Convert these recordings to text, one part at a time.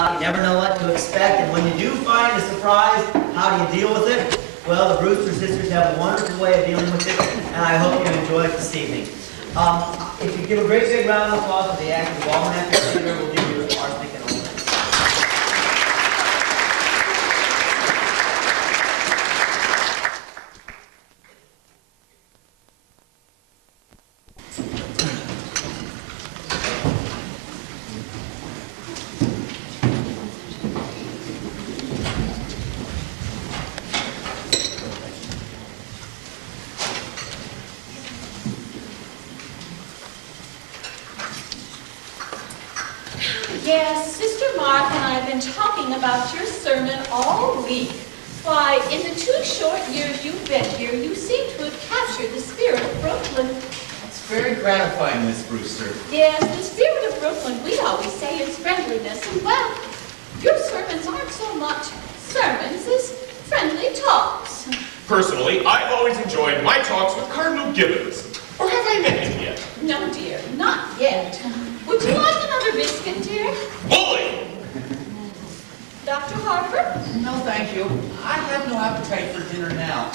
You never know what to expect, and when you do find a surprise, how do you deal with it? Well, the Brewster sisters have a wonderful way of dealing with it, and I hope you enjoy it this evening. If you give a great big round of applause to the actors of Auburn Actors Theater, we'll give you Arsenic and Auburn. Yes, Sister Mark and I have been talking about your sermon all week. Why, in the 2 short years you've been here, you seem to have captured the spirit of Brooklyn. It's very gratifying, Miss Brewster. Yes, the spirit of Brooklyn, we always say, is friendliness. And, well, your sermons aren't so much sermons as friendly talks. Personally, I've always enjoyed my talks with Cardinal Gibbons. Or have I met him yet? No, dear, not yet. Would you like another biscuit, dear? Bully! Dr. Harper? No, thank you. I have no appetite for dinner now.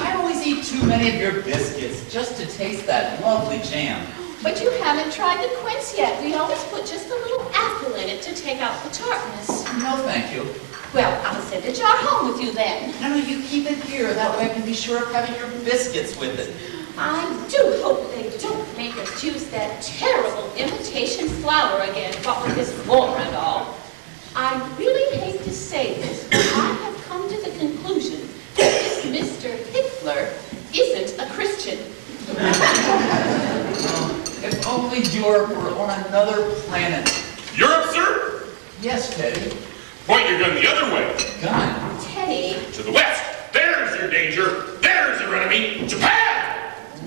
I always eat too many of your biscuits just to taste that lovely jam. But you haven't tried the quince yet. We always put just a little apple in it to take out the tartness. No, thank you. Well, I'll send a jar home with you then. No, you keep it here. That way I can be sure of having your biscuits with it. I do hope they don't make us use that terrible imitation flour again, what with this war and all. I really hate to say this, but I have come to the conclusion that this Mr. Hitler isn't a Christian. If only Europe were on another planet. Europe, sir? Yes, Teddy. Point your gun the other way. Gun? Teddy. To the west. There's your danger. There's your enemy. Japan!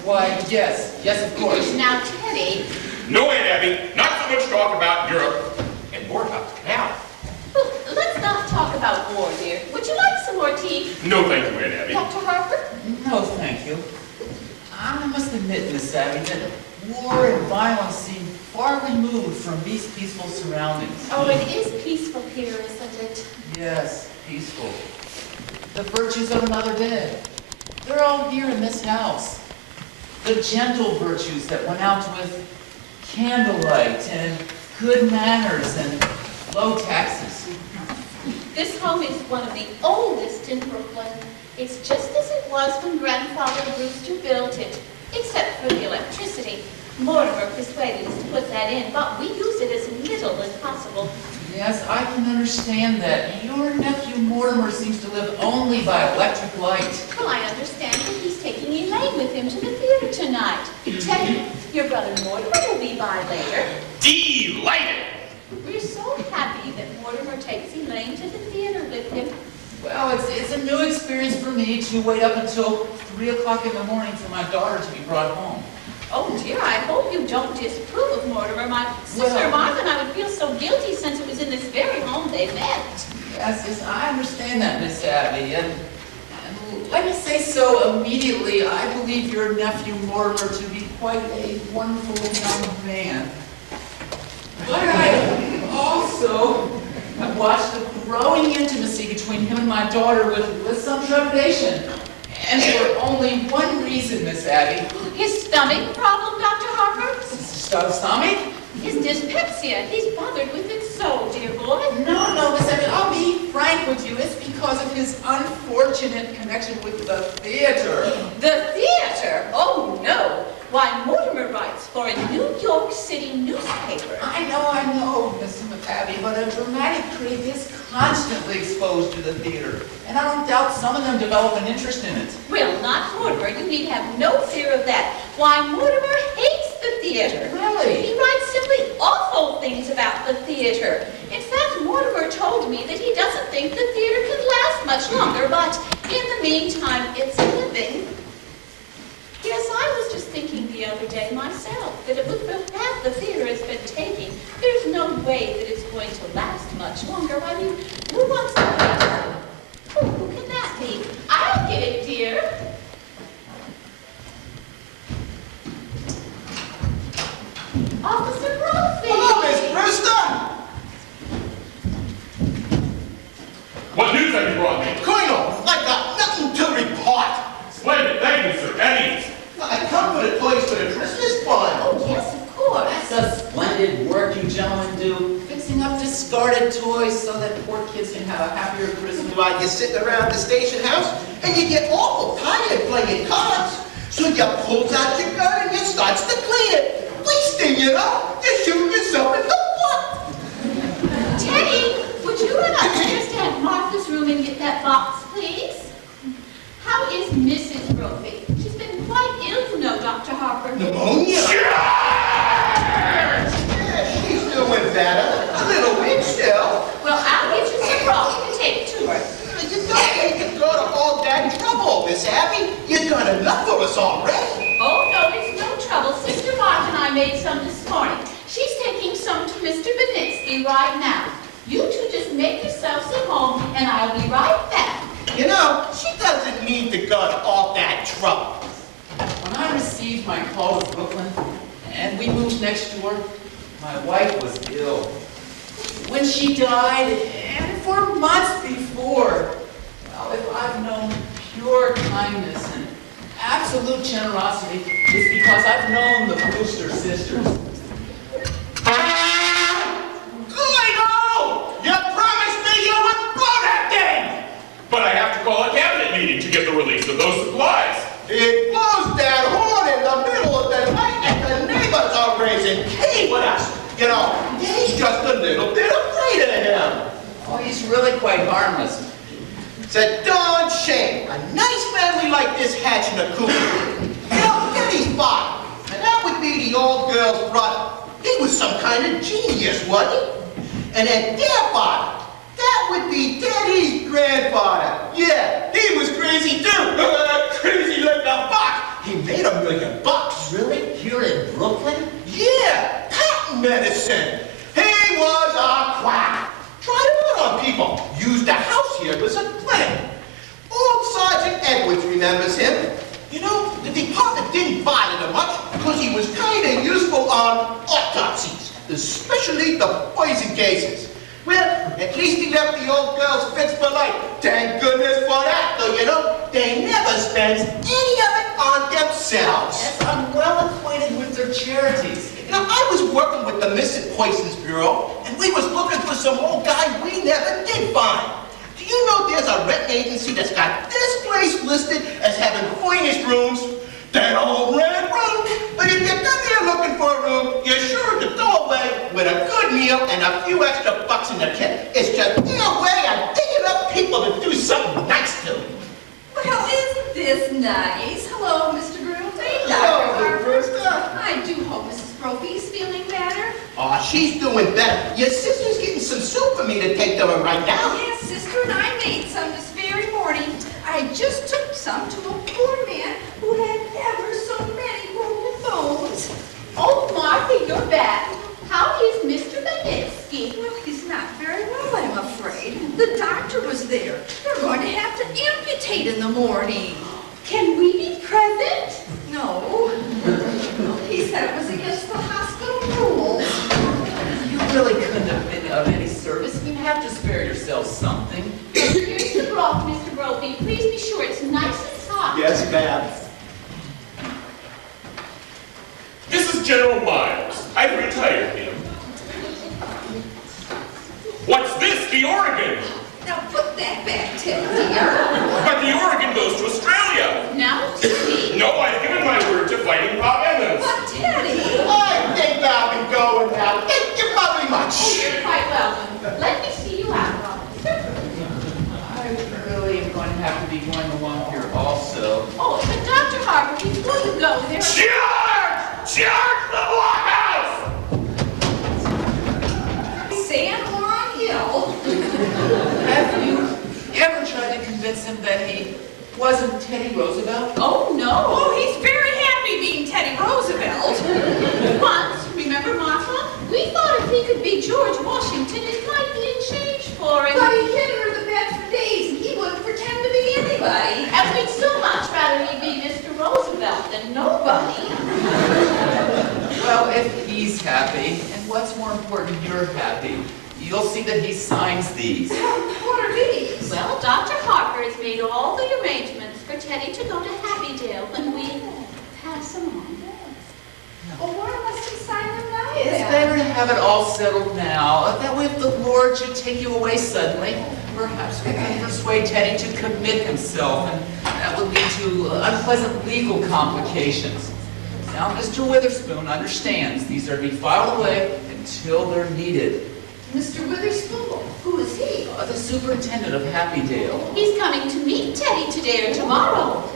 Why, yes. Yes, of course. Now, Teddy. No, Aunt Abby. Not so much talk about Europe and more about the canal. Well, let's not talk about war, dear. Would you like some more tea? No, thank you, Aunt Abby. Dr. Harper? No, thank you. I must admit, Miss Abby, that war and violence seem far removed from these peaceful surroundings. Oh, it is peaceful here, isn't it? Yes, peaceful. The virtues of another day. They're all here in this house. The gentle virtues that went out with candlelight and good manners and low taxes. This home is one of the oldest in Brooklyn. It's just as it was when Grandfather Brewster built it, except for the electricity. Mortimer persuaded us to put that in, but we use it as little as possible. Yes, I can understand that. Your nephew Mortimer seems to live only by electric light. Well, I understand that he's taking Elaine with him to the theater tonight. Teddy, your brother Mortimer will be by later. Delighted! We're so happy that Mortimer takes Elaine to the theater with him. Well, it's a new experience for me to wait up until 3 o'clock in the morning for my daughter to be brought home. Oh dear, I hope you don't disapprove of Mortimer. My sister Martha and I would feel so guilty since it was in this very home they met. Yes, I understand that, Miss Abby. And let me say so immediately, I believe your nephew Mortimer to be quite a wonderful young man. But I also have watched the growing intimacy between him and my daughter with some trepidation. And for only one reason, Miss Abby. His stomach problem, Dr. Harper? Stomach? His dyspepsia. He's bothered with it so, dear boy. No, Miss Abby, I'll be frank with you. It's because of his unfortunate connection with the theater. The theater? Oh, no. Why, Mortimer writes for a New York City newspaper. I know, Miss Abby, but a dramatic critic is constantly exposed to the theater. And I don't doubt some of them develop an interest in it. Well, not Mortimer. You need have no fear of that. Why, Mortimer hates the theater. Really? He writes simply awful things about the theater. In fact, Mortimer told me that he doesn't think the theater could last much longer, but in the meantime, it's a living. Yes, I was just thinking the other day myself that with the path the theater has been taking, there's no way that it's going to last much longer. I mean, who wants to wait? Oh, who can that be? I'll get it, dear. Officer Brophy! Hello, Miss Brewster! splendid work you gentlemen do, fixing up discarded toys so that poor kids can have a happier Christmas. While you're sitting around the station house and you get awful tired playing cards. So you pulls out your gun and you starts to clean it. Least thing you know, you shoot yourself in the foot. Teddy, would you run upstairs to Aunt Martha's room and get that box, please? How is Mrs. Brophy? She's been quite ill, you know, Dr. Harper. Pneumonia? Yeah, she's doing better. A little weak still. Well, I'll get you some broth and take it to her. You don't need to go to all that trouble, Miss Abby. You've done enough for us already. Oh, no, it's no trouble. Sister Martha and I made some this morning. She's taking some to Mr. Benitsky right now. You two just make yourselves at home, and I'll be right back. You know, she doesn't need to go to all that trouble. When I received my call to Brooklyn and we moved next door, my wife was ill. When she died, and for months before, well, if I've known pure kindness and absolute generosity, it's because I've known the Brewster sisters. You promised me you would blow that thing! But I have to call a cabinet meeting to get the release of those supplies. It blows that horn in the middle of the night and the neighbors are raising Cain with us. You know, he's just a little bit afraid of him. Oh, he's really quite harmless. It's a darn shame. A nice family like this hatching a coop. You know, Eddie's father, and that would be the old girl's brother. He was some kind of genius, wasn't he? And then their father, that would be Daddy's grandfather. Yeah, he was crazy too. Crazy like a fox. He made $1 million. Really? Here in Brooklyn? Yeah, patent medicine. He was a quack. Tried it out on people. Used the house here as a clinic. Old Sergeant Edwards remembers him. You know, the department didn't bother him much because he was kind of useful on autopsies, especially the poison cases. Well, at least he left the old girls fixed for life. Thank goodness for that, though, you know. They never spends any of it on themselves. Yes, I'm well acquainted with their charities. You know, I was working with the Missing Poisons Bureau, and we was looking for some old guy we never did find. Do you know there's a rent agency that's got this place listed as having the finest rooms? That old red room. But if you come here looking for a room, you're sure to go away with a good meal and a few extra bucks in the tip. It's just their way of digging up people to do something nice to. Well, isn't this nice? Hello, Mr. Groomsby. Hello, Brewster. I do hope Mrs. Brophy is feeling better. Oh, she's doing better. Your sister's getting some soup for me to take to her right now. Yes, sister and I made some this very morning. I just took some to a poor man who had ever so many broken bones. Oh, Martha, you're back. How is Mr. Benitsky? Well, he's not very well, I'm afraid. The doctor was there. They're going to have to amputate in the morning. Can we be present? No. He said it was against the hospital rules. You really couldn't have been of any service. You have to spare yourself something. Here's the broth, Mr. Brophy. Please be sure it's nice and hot. Yes, ma'am. This is General Miles. I've retired him. What's this? The Oregon! Now put that back, Ted, dear. But the Oregon goes to Australia! Now, Teddy. No, I've given my word to Fighting Bob Evans. But Teddy! I think I'll be going now. Thank you very Oh, much. you're quite welcome. Let me see you out, officer. I really am going to have to be going along here also. Oh, but Dr. Harper, before you go, there Charge! Charge the blockhouse! San Juan Hill. Have you ever tried to convince him that he wasn't Teddy Roosevelt? Oh, no. Oh, he's very happy being Teddy Roosevelt. Once, remember, Martha? We thought if he could be George Washington, it might be a change for him. But he hid under the bed for days, and he wouldn't pretend to be anybody. And we'd so much rather he be Mr. Roosevelt than nobody. Well, if he's happy, and what's more important, you're happy, you'll see that he signs these. What are these? Well, Dr. Harper has made all the arrangements for Teddy to go to Happydale when we pass him on. Well, why must he sign them now It's then? better to have it all settled now. That way if the Lord should take you away suddenly, perhaps we can persuade Teddy to commit himself, and that would lead to unpleasant legal complications. Now, Mr. Witherspoon understands these are to be filed away until they're needed. Mr. Witherspoon, who is he? The superintendent of Happydale. He's coming to meet Teddy today or tomorrow.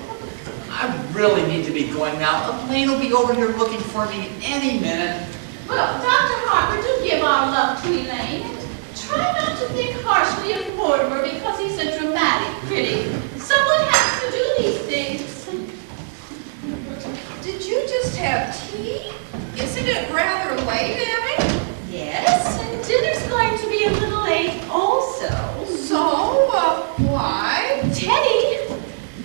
I really need to be going now. Elaine will be over here looking for me any minute. Well, Dr. Harper, do give our love to Elaine. And try not to think harshly of Mortimer because he's a dramatic critic. Someone has to do these things. Did you just have tea? Isn't it rather late, Abby? Yes, and dinner's going to be a little late also. So, why? Teddy,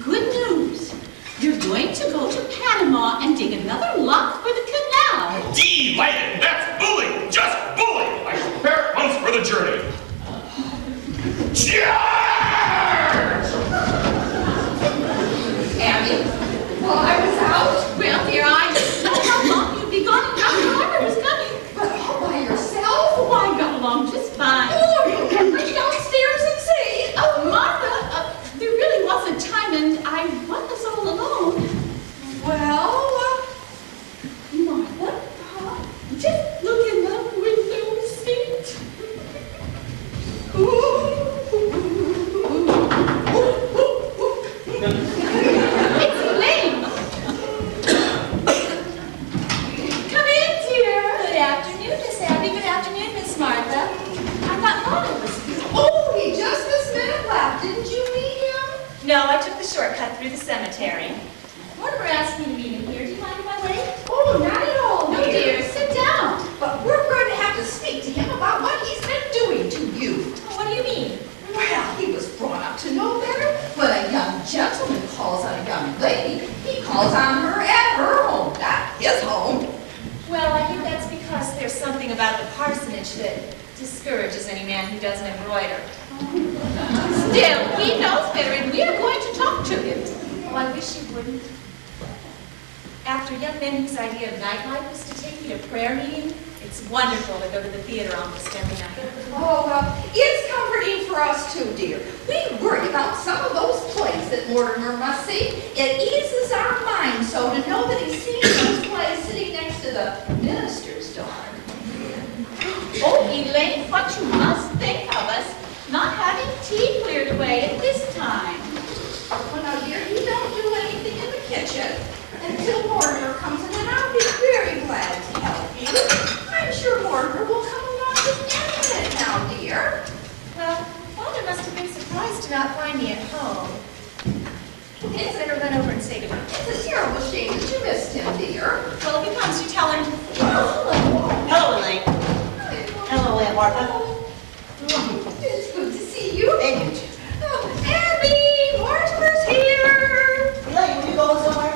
good news. You're going to go to Panama and dig another lock for the canal. Delighted! That's bully! Just bully! I shall prepare at once for the journey. Cheers! Abby, while I was out, Well, dear, I didn't know how long you'd be gone and Dr. Harper was coming. but all by yourself? Oh, I got along just fine. Oh, you can reach downstairs and see. Oh, Martha, there really wasn't time and I was all alone. Well, Martha, just look in the window seat. It's Elaine. Come in, dear. Good afternoon, Miss Abby. Good afternoon, Miss Martha. I thought Mother was here. oh, he just this minute left. Didn't you meet him? No, I took the shortcut through the cemetery. Mortimer asked me to meet him here. Do you mind if I wait? Oh, not at all, No, dear, sit down. But we're going to have to speak to him about what he's been doing to you. Oh, what do you mean? Well, he was brought up to know better. When a young gentleman calls on a young lady, he calls on her at her home, not his home. Well, I hear that's because there's something about the parsonage that discourages any man who doesn't embroider. Still, he knows better and we are going to talk to him. Oh, I wish you wouldn't. After young men whose idea of nightlife was to take me to prayer meeting, it's wonderful to go to the theater almost every night. Oh, well, it's comforting for us too, dear. We worry about some of those plays that Mortimer must see. It eases our mind so to know that he's seeing those plays sitting next to the minister's daughter. Oh, Elaine, what you must think of us not having tea cleared away at this time. Well, now, dear, you don't do anything in the kitchen until Mortimer comes in, and I'll be very glad to help you. I'm sure Mortimer will come along just any minute now, dear. Well, Father must have been surprised to not find me at home. I'd better run over and say goodbye. It's a terrible shame that you missed him, dear. Well, if he comes, you tell him. Hello, Elaine. Hello, Aunt Martha. It's good to see you. Thank you. Oh, Abby, Mortimer's here. Elaine, were you going somewhere?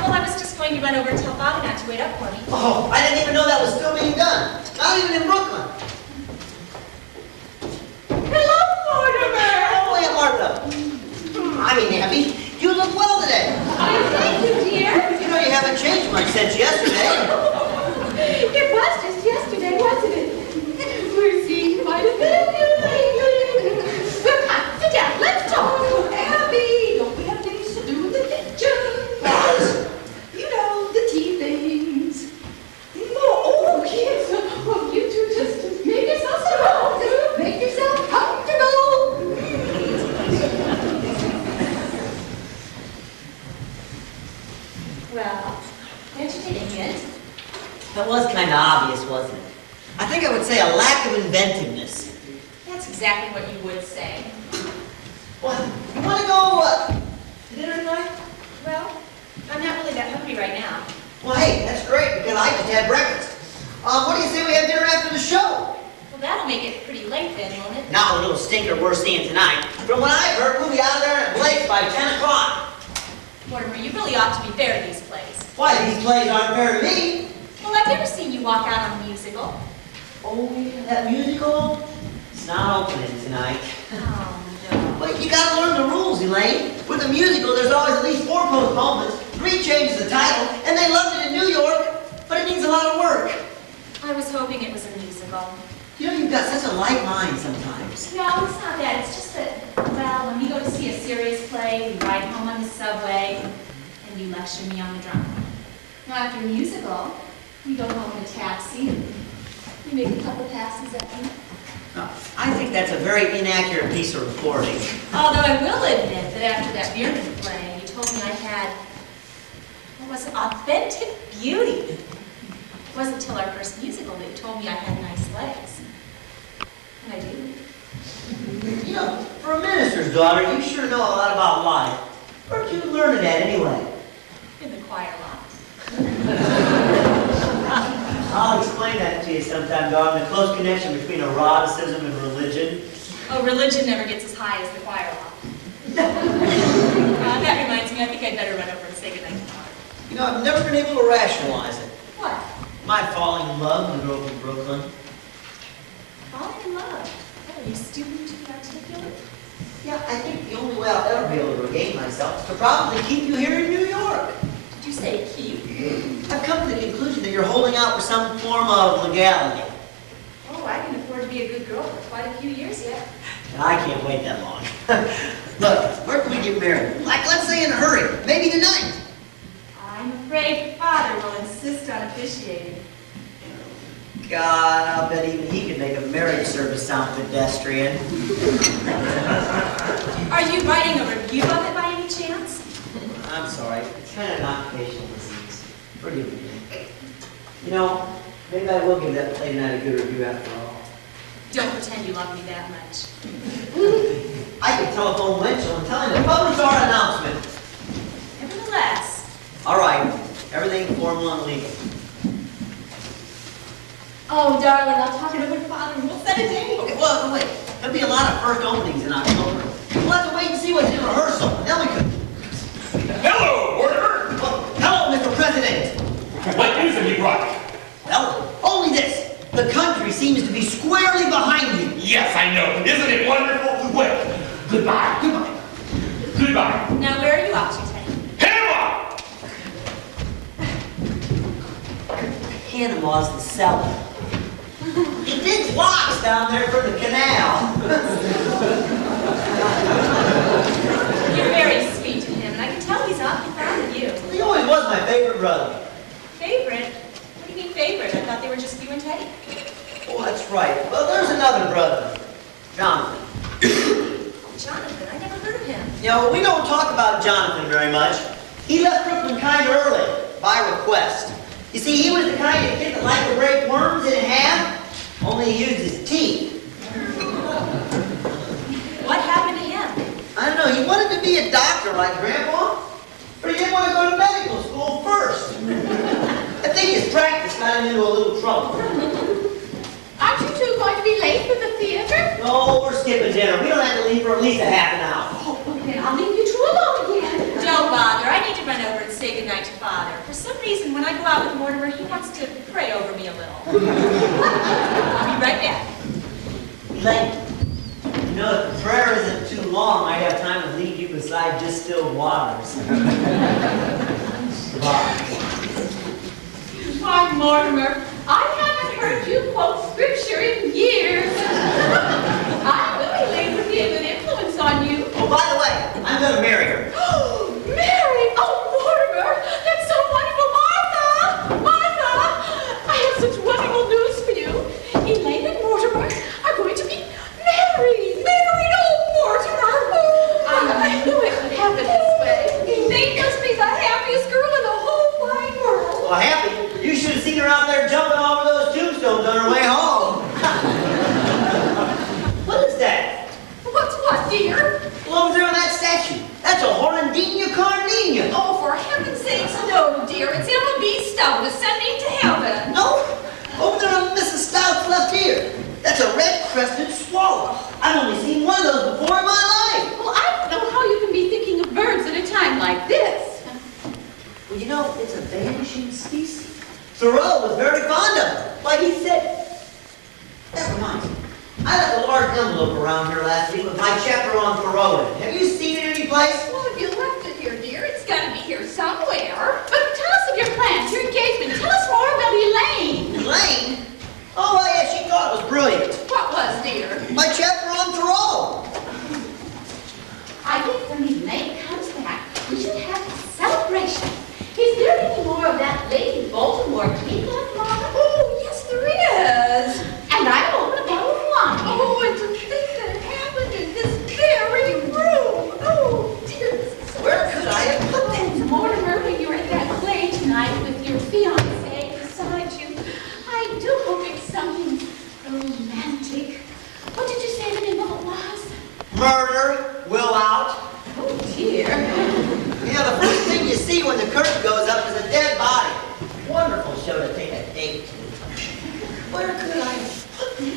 Well, I was just going to run over and tell Father not to wait up for me. Oh, I didn't even know that was still being done. Not even in Brooklyn. Hello, Mortimer. Hello, Aunt Martha. I mean, Abby, you look well today. Oh, thank you, dear. You know you haven't changed much since yesterday. It was just yesterday, wasn't it? We're seeing quite a bit of you lately. Well, come, sit down. Let's talk. Oh, Abby, don't we have things to do in the kitchen? What? You know, the tea things. Oh, yes. Oh, you two just make yourself so Make yourself comfortable. Well, can't you take a hint? That was kind of obvious, wasn't it? I think I would say a lack of inventiveness. That's exactly what you would say. Well, you want to go to dinner tonight? Well, I'm not really that hungry right now. Well, hey, that's great because I just had breakfast. What do you say we have dinner after the show? Well, that'll make it pretty late then, won't it? Not a little stinker we're seeing tonight. From what I've heard, we'll be out there at Blake's by 10 o'clock. Mortimer, you really ought to be fair to these plays. Why, these plays aren't fair to me. Well, I've never seen you walk out on a musical. Oh, yeah, that musical? It's not opening tonight. Oh, no. But you gotta learn the rules, Elaine. With a musical, there's always at least 4 postponements, 3 changes of title, and they loved it in New York, but it a lot of work. I was hoping it was a musical. You know, you've got such a light mind sometimes. No, it's not that. It's just that, well, when we go to see a serious play, we ride home on the subway, and you lecture me on the drama. Now, after a musical, we go home in a taxi, and you make a couple passes at me. No, I think that's a very inaccurate piece of reporting. Although I will admit that after that Bierman play, you told me I had, what was it, authentic beauty. It wasn't until our first musical that you told me I had nice legs. And I do. You know, for a minister's daughter, you sure know a lot about life. Where'd you learn it at anyway? In the choir loft. I'll explain that to you sometime, darling. The close connection between eroticism and religion. Oh, religion never gets as high as the choir loft. That reminds me, I think I'd better run over and say goodnight to Father. You know, I've never been able to rationalize it. What? My falling in love with a girl from Brooklyn. Falling in love? Oh, are you stupid to be articulate? Yeah, I think the only way I'll ever be able to regain myself is to probably keep you here in New York. Did you say keep? I've come to the conclusion that you're holding out for some form of legality. Oh, I can afford to be a good girl for quite a few years yet. And I can't wait that long. Look, where can we get married? Like, let's say in a hurry. Maybe tonight. I'm afraid Father will insist on officiating. God, I'll bet even he could make a marriage service sound pedestrian. Are you writing a review of it by any chance? I'm sorry. It's kind of an occupational disease. Forgive me. You know, maybe I will give that play tonight a good review after all. Don't pretend you love me that much. I can telephone Winchell and tell him to publish our announcement. Nevertheless, All right. Everything formal and legal. oh, darling, I'll talk it over to Father and we'll set a date. Okay, well, wait. There'll be a lot of first openings in October. We'll have to wait and see what's in rehearsal. Then we could... Hello, Mortimer! Well, hello, Mr. President. What news have you brought? Well, only this. The country seems to be squarely behind you. Yes, I know. Isn't it wonderful? Well, goodbye. Goodbye. Goodbye. Now, where are you off to, Teddy? Panama! Panama's the cellar. He digs locks down there for the canal. You're very sweet to him, and I can tell he's awfully proud of you. He always was my favorite brother. Favorite? What do you mean favorite? I thought they were just you and Teddy. Oh, that's right. Well, there's another brother, Jonathan. Jonathan, I never heard of him. You know, we don't talk about Jonathan very much. He left Brooklyn kind of early, by request. You see, he was the kind of kid that liked to break worms in half, only he used his teeth. What happened to him? I don't know, he wanted to be a doctor like Grandpa, but he didn't want to go to medical school first. I think his practice got him into a little trouble. Aren't you two going to be late for the theater? No, we're skipping dinner. We don't have to leave for at least a half an hour. Oh, then I'll leave you two alone again. Don't bother. I need to run over and say goodnight to Father. For some reason, when I go out with Mortimer, he wants to pray over me a little. I'll be right back. Late. You know, if the prayer isn't too long, I have time to lead you beside distilled waters. Bye. Why, Mortimer, I haven't heard you quote scripture in years. I really laid would be a good influence on you. Oh, by the way, I'm going to marry her. Mary! Oh, Mortimer! That's so wonderful! Martha! Martha! I have such wonderful news for you. Elaine and Mortimer are going to be married! Married! Oh, Mortimer! I knew it would happen this way. Elaine must be the happiest girl in the whole wide world. Well, happy. You should have seen her out there jumping over those tombstones on her way home. What is that? What's what, dear? Well, over there on that statue. That's a Hornadina Carnina. Oh, for heaven's sakes, no, dear. It's Emma B. Stout ascending to heaven. No, over there on Mrs. Stout's left ear. That's a red-crested swallow. I've only seen one of those before in my life. Well, I don't know how you can be thinking of birds at a time like this. Well, you know, it's a vanishing species. Thoreau was very fond of it. Like he said, that reminds me. I left a large envelope around here last week with my chapter on Thoreau in it. Have you seen it any place? Well, if you left it here, dear, it's got to be here somewhere. But tell us of your plans, your engagement. Tell us more, and we'll be Elaine. Elaine? Oh, well, yeah, she thought it was brilliant. What was, dear? My chapter on Thoreau. I think when Elaine comes back, we should have a celebration. Is there any more of that Lady Baltimore cake left, Mama? Oh, yes, there is. And I open a bottle of wine. Oh, and to think that it happened in this very room. Oh, dear, this is so Where could I have put that? And Mortimer, when you're at that play tonight with your fiancé beside you, I do hope it's something romantic. What did you say the name of it was? Murder, will out. Oh, dear. Yeah, the first thing you see when the curtain goes up is a dead body. Wonderful show to take a date to. Where could I put that?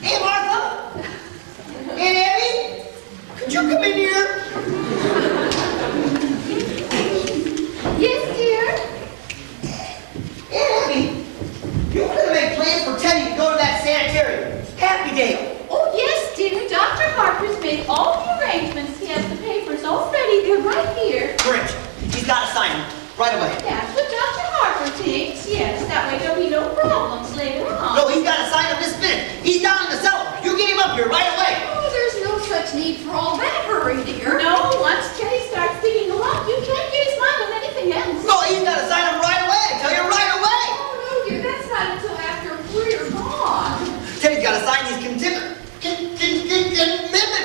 Hey, Martha! Hey, Abby! Could you come in here? Yes, dear. Hey, Abby! You wanted to make plans for Teddy to go to that sanitarium. Happy Dale. Oh, yes, dear. Dr. Harper's made all the arrangements. He has the papers all ready. They're right here. Great. He's got to sign them right away. That's what Dr. Harper thinks. Yes, that way there'll be no problems later on. No, he's got to sign them this minute. He's down in the cellar. You get him up here right away. Oh, there's no such need for all that hurry, dear. No, once Teddy starts beating him up, you can't get his mind on anything else. No, he's got to sign them right away. I tell you right away. Oh, no, dear, that's not until after we're gone. Teddy's got to sign these commitment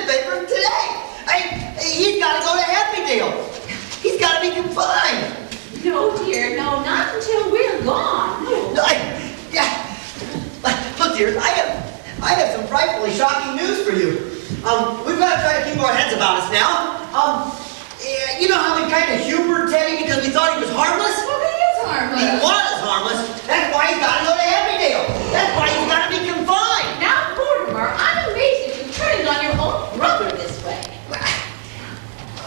papers today. He's got to go to Happy Dale. He's got to be confined. No, dear, no, not until we're gone. Yeah. Look, dear, I have some frightfully shocking news for you. We've got to try to keep our heads about us now. You know how we kind of humored Teddy because we thought he was harmless? Well, he is harmless. He was harmless. That's why he's got to go to Happy Dale. That's why he's got to be confined. Now, Mortimer, I'm amazed at you turning on your own brother this way.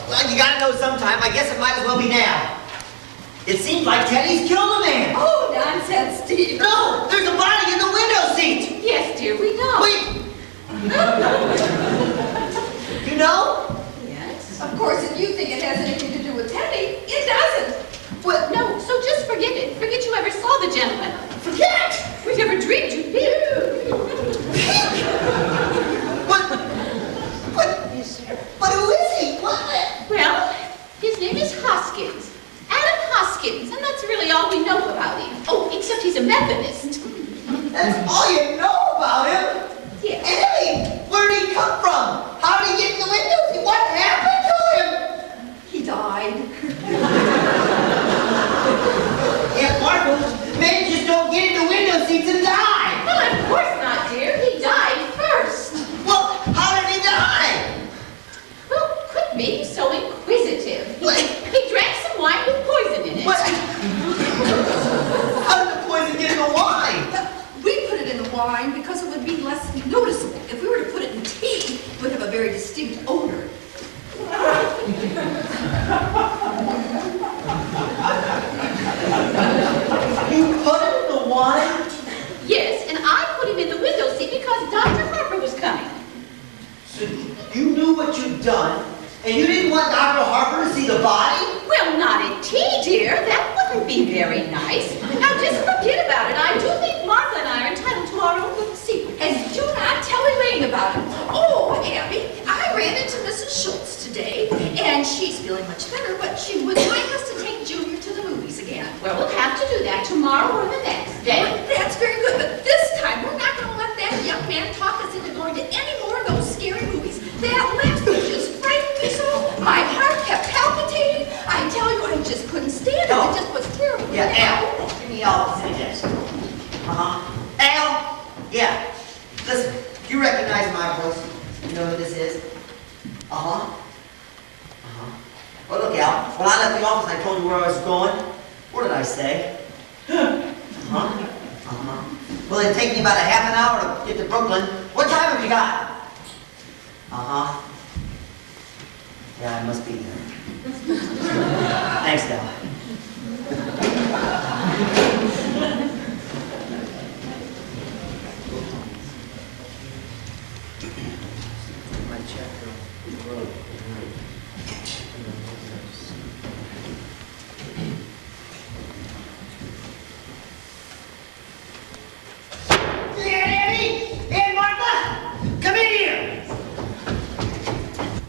Well, you got to know sometime. I guess it might as well be now. It seems like Teddy's killed a man. Oh, nonsense, Steve. No, there's a body in the window seat. Yes, dear, we know. Wait. You know? Yes. Of course, if you think it has anything to do with Teddy, it doesn't. What? No, so just forget it. Forget you ever saw the gentleman. Forget! We never dreamed you'd be. But who is he? What? Well, his name is Hoskins. Adam Hoskins, and that's really all we know about him. Oh, except he's a Methodist. That's all you know about him? Yes. Ellie, where did he come from? How did he get in the window? What happened to him? He died. Aunt Martha, men just don't get in the window seats and die. Well, of course not, dear. He died first. Well, how did he die? Well, quit being so inquisitive. What? He drank some wine with poison in it. What? How did the poison get in the wine? We put it in the wine because it would be less noticeable. If we were to put it in tea, it would have a very distinct odor. You put it in the wine? Yes, and I put him in the window seat because Dr. Harper was coming. So you knew what you'd done, and you didn't want Dr. Harper to see the body? Well, not in tea, dear. That wouldn't be very nice. Now, just forget about it. I do think Martha and I are entitled to our own little secret. And do not tell Elaine about it. Oh, Abby, I ran into Mrs. Schultz today, and she's feeling much better, but she would like us to take Junior to the movies again. Well, we'll have to do that tomorrow or the next day. That's very good, but this time we're not going to let that young man talk us into going to any more of those scary movies. That last one just frightened me so. My heart kept palpitating. I tell you, I just couldn't stand it. No. It just was terrible. Yeah, Al. Give me Al. Say this. Uh-huh. Al? Yeah. Listen, you recognize my voice. You know who this is? Uh-huh. Uh-huh. Well, look, Al, when I left the office, I told you where I was going. What did I say? Uh-huh. Uh-huh. Well, it'd take me about a half an hour to get to Brooklyn. What time have you got? Uh-huh. Yeah, I must be there. Thanks, Dal. My check road. Hey, Martha! Come in here!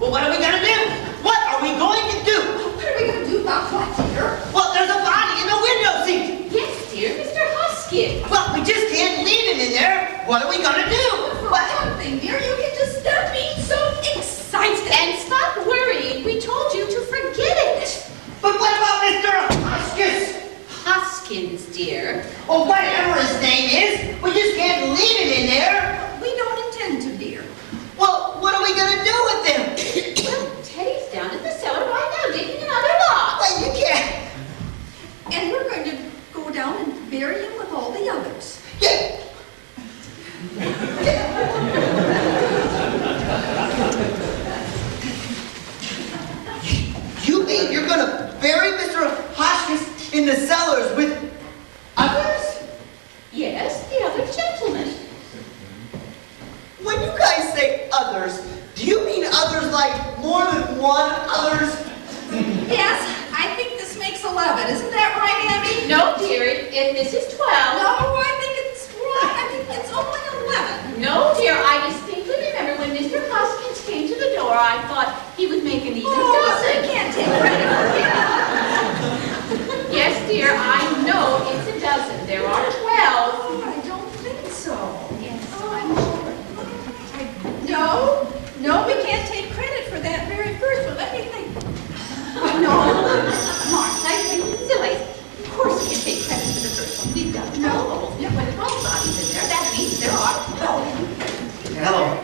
Well, what are we gonna do? What are we going to do? What are we gonna do about what, dear? Well, there's a body in the window seat! Yes, dear, Mr. Hoskins. Well, we just can't leave him in there. What are we gonna do? For one thing, dear, you can just stop being so excited. And stop worrying. We told you to forget it. But what about Mr. Hoskins? Hoskins, dear. Or whatever his name is. We just can't leave him in there. We don't intend to, dear. Well, what are we gonna do with him? Well, Teddy's down in the cellar right now digging another lot. Well, you can't. And we're going to go down and bury him with all the others. Yeah. You mean you're gonna bury Mr. Hoskins in the cellars with others? Yes, the other gentleman. When you guys say others, do you mean others like more than one others? Yes, I think this makes 11. Isn't that right, Abby? No, dear, this is 12. No, I think it's wrong. I think it's only 11. No, dear, I distinctly remember when Mr. Hoskins came to the door, I thought he would make an even I dozen. can't take credit for that. Yes, dear, I know it's a dozen. There are 12. Oh, I don't think so. Yes, I'm sure. No, we can't take credit for that very first one. Let me think. No, Martha, you're silly. Of course we can take credit for the first one. We've done 12 holes. When the 12 bodies in there, that means there are 12. Hello.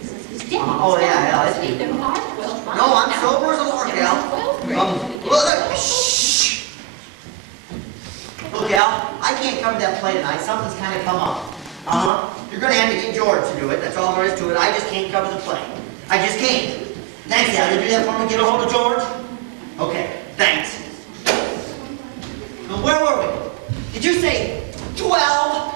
This is dead. Oh, yeah, it's me. There are 12 bodies. No, I'm Now, sober as a lark, there are Al. 12 graves. Look, shh. Look, Al, I can't cover that play tonight. Something's kind of come up. You're gonna have to get George to do it. That's all there is to it. I just can't cover the play. I just can't. Thanks, Al. You do that for me? Get a hold of George? Okay, thanks. Now, where were we? Did you say 12?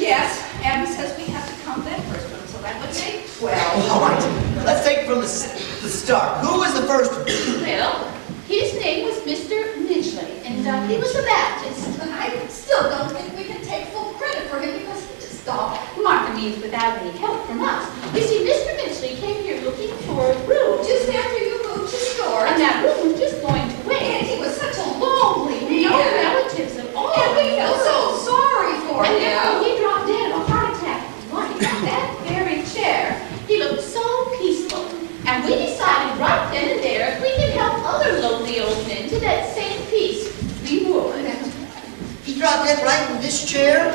Yes, Abby says we have to count that first one, so that would make 12. All right, let's take it from the start. Who was the first one? Well, his name was Mr. Midgley, and he was a Baptist. I still don't think we can take full credit for him because he just thought. Martha means without any help from us. You see, Mr. Midgley came here looking for a room. Just after you moved to store. And that room was just going to And wait. he was such a lonely man. No relatives at all. And we felt so sorry for And him. then when he dropped dead of a heart attack right in that very chair, he looked so peaceful. And we decided right then and there if we could help other lonely old men to that same peace, we would. He dropped dead right in this chair?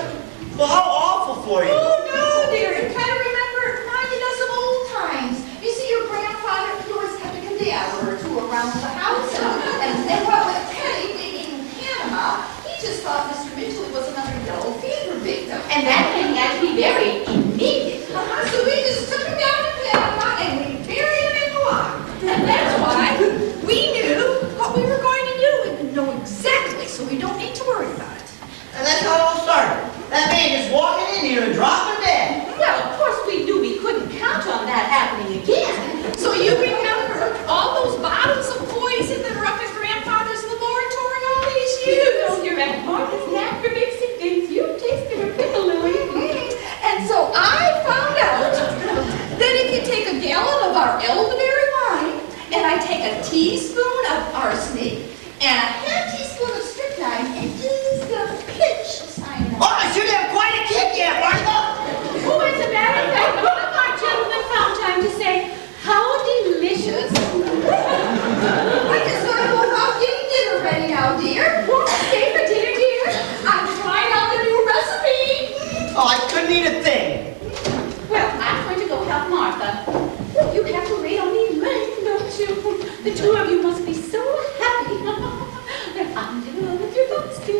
Well, how awful for you. Oh, no, dear. It kind of reminded us of old times. You see, your grandfather, he always kept a cadaver or two around the house. And what with Teddy digging in Panama, he just thought Mr. Mitchell was another yellow fever victim. And that man had to be buried immediately. So we just took him down to Panama and we buried him in the lot. And that's why we knew what we were going to do and know exactly, so we don't need to worry about it. And that's how it all started. That man just walking in here and dropping dead. Well, of course we knew we couldn't count on that happening again. So you remember all those bottles of poison that are up in Grandfather's laboratory all these You years? know your Aunt Martha's knack for mixing things. You tasted her pickle, Louie. And so I found out that if you take a gallon of our elderberry wine, and I take a teaspoon of arsenic, and a half teaspoon of strychnine, and just a pinch of cyanide. Oh, I should have quite a kick, yeah, Martha. Oh, as a matter of fact, one of our gentlemen found time to say, how delicious. I just thought about getting dinner ready now, dear. What's the day for dinner, dear? I'm trying out the new recipe. Oh, I couldn't eat a thing. Well, I'm going to go help Martha. Well, you have to wait on me late, don't you? The two of you must be so happy. I'm in love with your husband.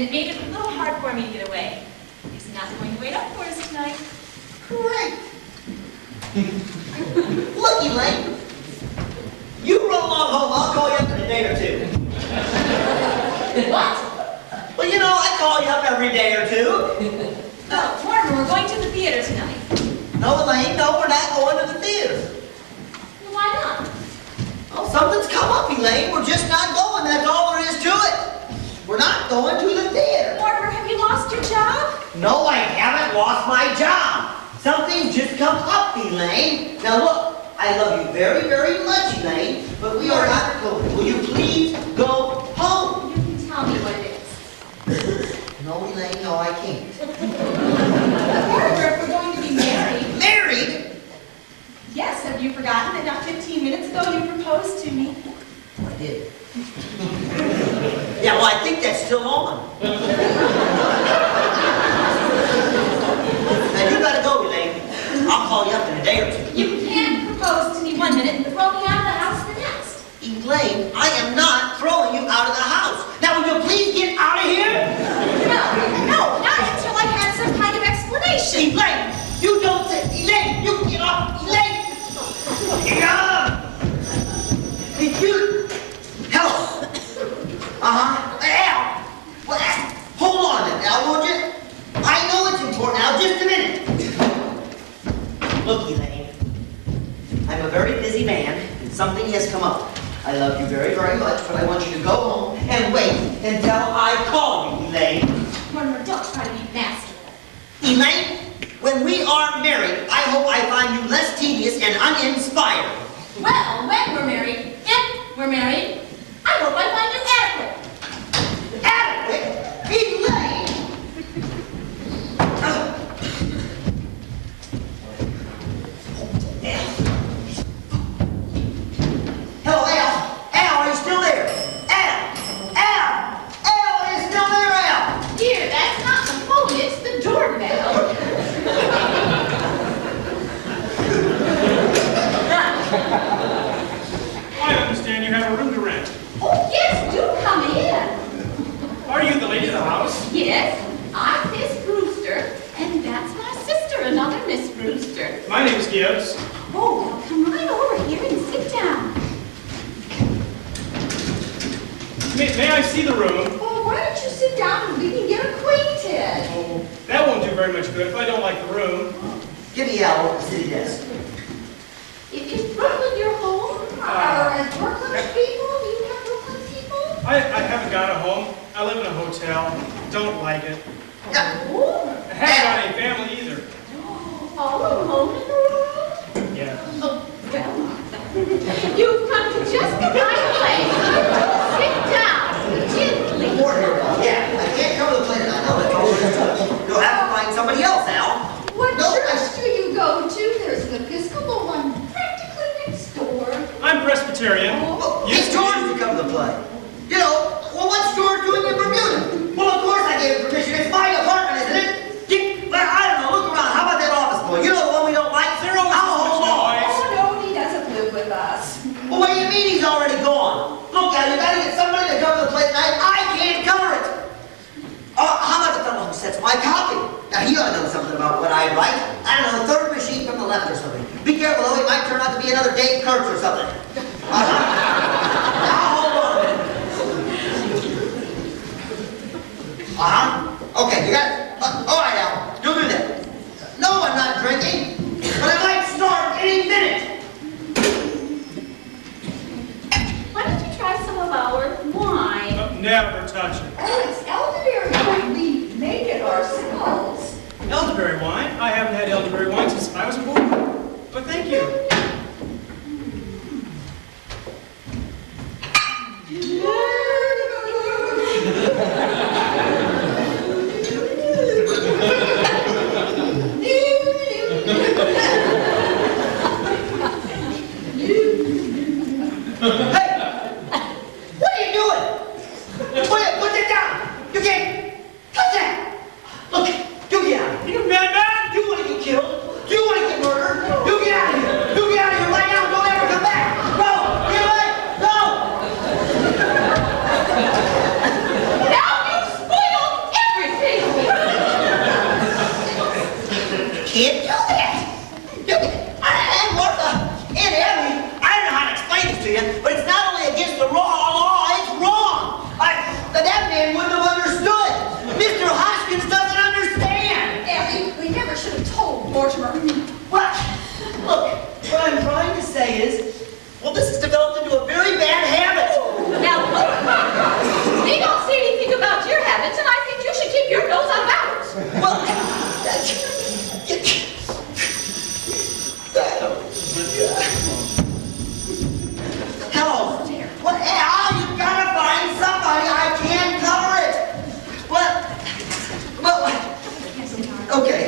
and it made it a little hard for me to get away. He's not going to wait up for us tonight. Great. Look, Elaine. You run along home. I'll call you up in a day or two. What? Well, you know, I call you up every day or two. Oh, Mortimer, we're going to the theater tonight. No, Elaine, no, we're not going to the theater. Well, why not? Oh, something's come up, Elaine. We're just not going. That's all there is to it. We're not going to the theater. Mortimer, have you lost your job? No, I haven't lost my job. Something's just come up, Elaine. Now look, I love you very, very much, Elaine, but we are not going. Will you please go home? You can tell me what it is. No, Elaine, no, I can't. Mortimer, if we're going to be married. Married? Yes, have you forgotten that not 15 minutes ago you proposed to me? Oh, I did. Yeah, well, I think that's still on. Now, you gotta go, Elaine. I'll call you up in a day or two. You can't propose to me one minute and throw me out of the house the next. Elaine, I am not throwing you out of the house. Now, will you please get out of here? No, not until I've had some kind of explanation. Elaine, you don't say, Elaine, you get off, Elaine. Get off. Did you, hello? Al. Well, hold on then, Al, would you? I know it's important, Al, just a minute. Look, Elaine, I'm a very busy man, and something has come up. I love you very, very much, but I want you to go home and wait until I call you, Elaine. Mortimer, don't try to be masterful. Elaine, when we are married, I hope I find you less tedious and uninspired. Well, when we're married, if we're married, I hope I find you adequate. Adequate? Elaine! Hello, Al. Al, are you still there? Al! Al, are you still there, Al? Dear, that's not the phone, it's the doorbell. I understand you have a room to rent. Oh, yes, do come in. Are you the lady of the house? Yes, I'm Miss Brewster, and that's my sister, another Miss Brewster. My name is Gibbs. Oh, well, come right over here and sit down. May I see the room? Oh, why don't you sit down and we can get acquainted? Oh, that won't do very much good if I don't like the room. Give me Al at the city desk. Is Brooklyn your home? Are Brooklyn people? Do you have Brooklyn people? I haven't got a home. I live in a hotel. Don't like it. Oh, I haven't got any family either. all alone in the world? Yeah. Oh, well, you've come to just the right place. Sit down, gently. More here, Al. Yeah, I can't come to the place. I know that. You'll have to find somebody else, Al. What No, church do you go to? There's an Episcopal one practically next door. I'm Presbyterian. Well, it's George to come to the play. You know, well, what's George doing in Bermuda? Well, of course I gave him permission. It's my apartment, isn't it? Well, I don't know. Look around. How about that office boy? You know the one we don't like? There always I'll so hold much on. noise. Oh, no, he doesn't live with us. Well, what do you mean he's already gone? Look, Al, you gotta get somebody to come to the play tonight. I can't cover it. How about the fellow who sets my copy? Now, he ought to know something about what I write. I don't know, the third machine from the left or something. Be careful, though. He might turn out to be another Dave Kurtz or something. Now, hold on. Okay, you got it? All right, Al. You'll do that. No, I'm not drinking, but I might start any minute. Why don't you try some of our wine? Never touch it. Oh, it's elderberry wine. We make it ourselves. Elderberry wine? I haven't had elderberry wine since I was born. But thank you. know that. And Martha, and Abby, I don't know how to explain this to you, but it's not only against the law, it's wrong. That man wouldn't have understood. Mr. Hoskins doesn't understand. Abby, we never should have told Mortimer. Well, look, what I'm trying to say is, well, this has developed into a very bad habit. Now, look, we don't say anything about your habits, and I think you should keep your nose out of ours. Well, hello. What? Al, you gotta find somebody. I can't cover it. What? Well, okay.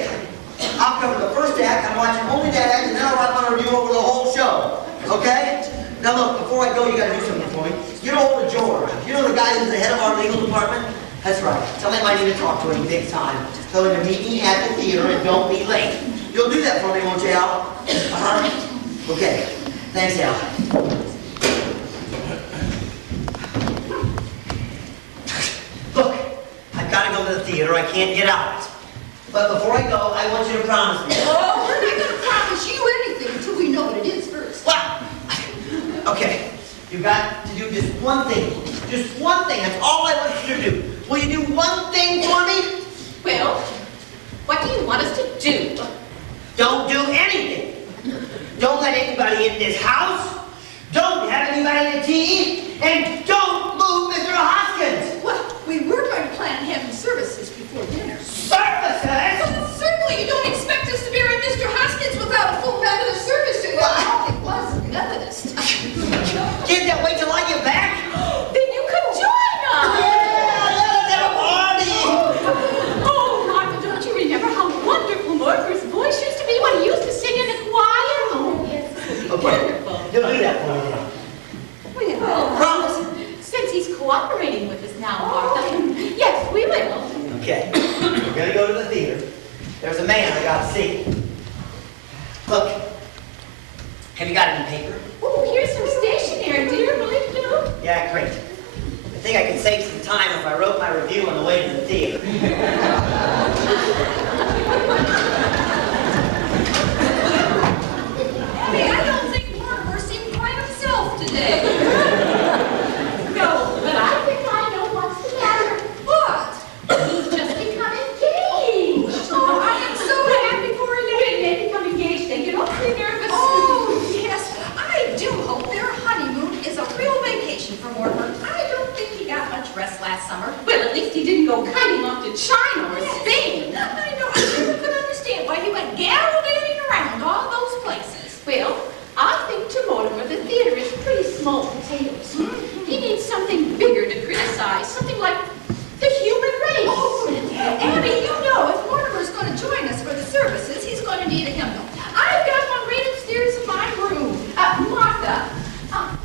I'll cover the first act. I'm watching only that act, and then I'll run a review over the whole show. Okay? Now look, before I go, you gotta do something for me. Get a hold of George. You know the guy who's the head of our legal department? That's right. Tell him I need to talk to him big time. Tell him to meet me at the theater and don't be late. You'll do that for me, won't you, Al? Uh-huh. Okay. Thanks, Al. Look, I've got to go to the theater. I can't get out. But before I go, I want you to promise me. Oh, we're not going to promise you anything until we know what it is first. What? Okay. You've got to do just one thing. Just one thing. That's all I want you to do. Will you do one thing for me? Well, what do you want us to do? Don't do anything. Don't let anybody in this house. Don't have anybody to tea. And don't move Mr. Hoskins. Well, we were going to plan having services before dinner. Services? Well, certainly you don't expect us to bury Mr. Hoskins without a full Methodist service. It was Methodist. Can't that wait till I get back? Then you could join us! Yeah, let's have a party. Oh, Martha, don't you remember how wonderful Mortimer's voice used to be when he used to sing in the choir? Oh, yes, this would be wonderful. You'll do that for me now. Well, Promise. since he's cooperating with us now, Martha, yes, we will. Okay. We're gonna go to the theater. There's a man I gotta see. Look. Have you got any paper? Oh, here's some stationery, dear. Will it do? Yeah, great. I think I can save some time if I wrote my review on the way to the theater. Abby, I don't think Mortimer seemed quite himself today. No, but I think I know what's the matter. What? He's just become engaged. Oh, I am so happy for you. When they become engaged, they get awfully nervous. Oh, yes. I do hope their honeymoon is a real vacation for Mortimer. I don't think he got much rest last summer. Well, at least he didn't go kiting off to China or Spain. I know. I never could understand why he went gallivanting around all those places. Well, I think to Mortimer the theater is pretty small potatoes. He needs something bigger to criticize, something like the human race. Oh, Abby, you know, if Mortimer's going to join us for the services, he's going to need a hymnal. I've got one right upstairs in my room. Martha,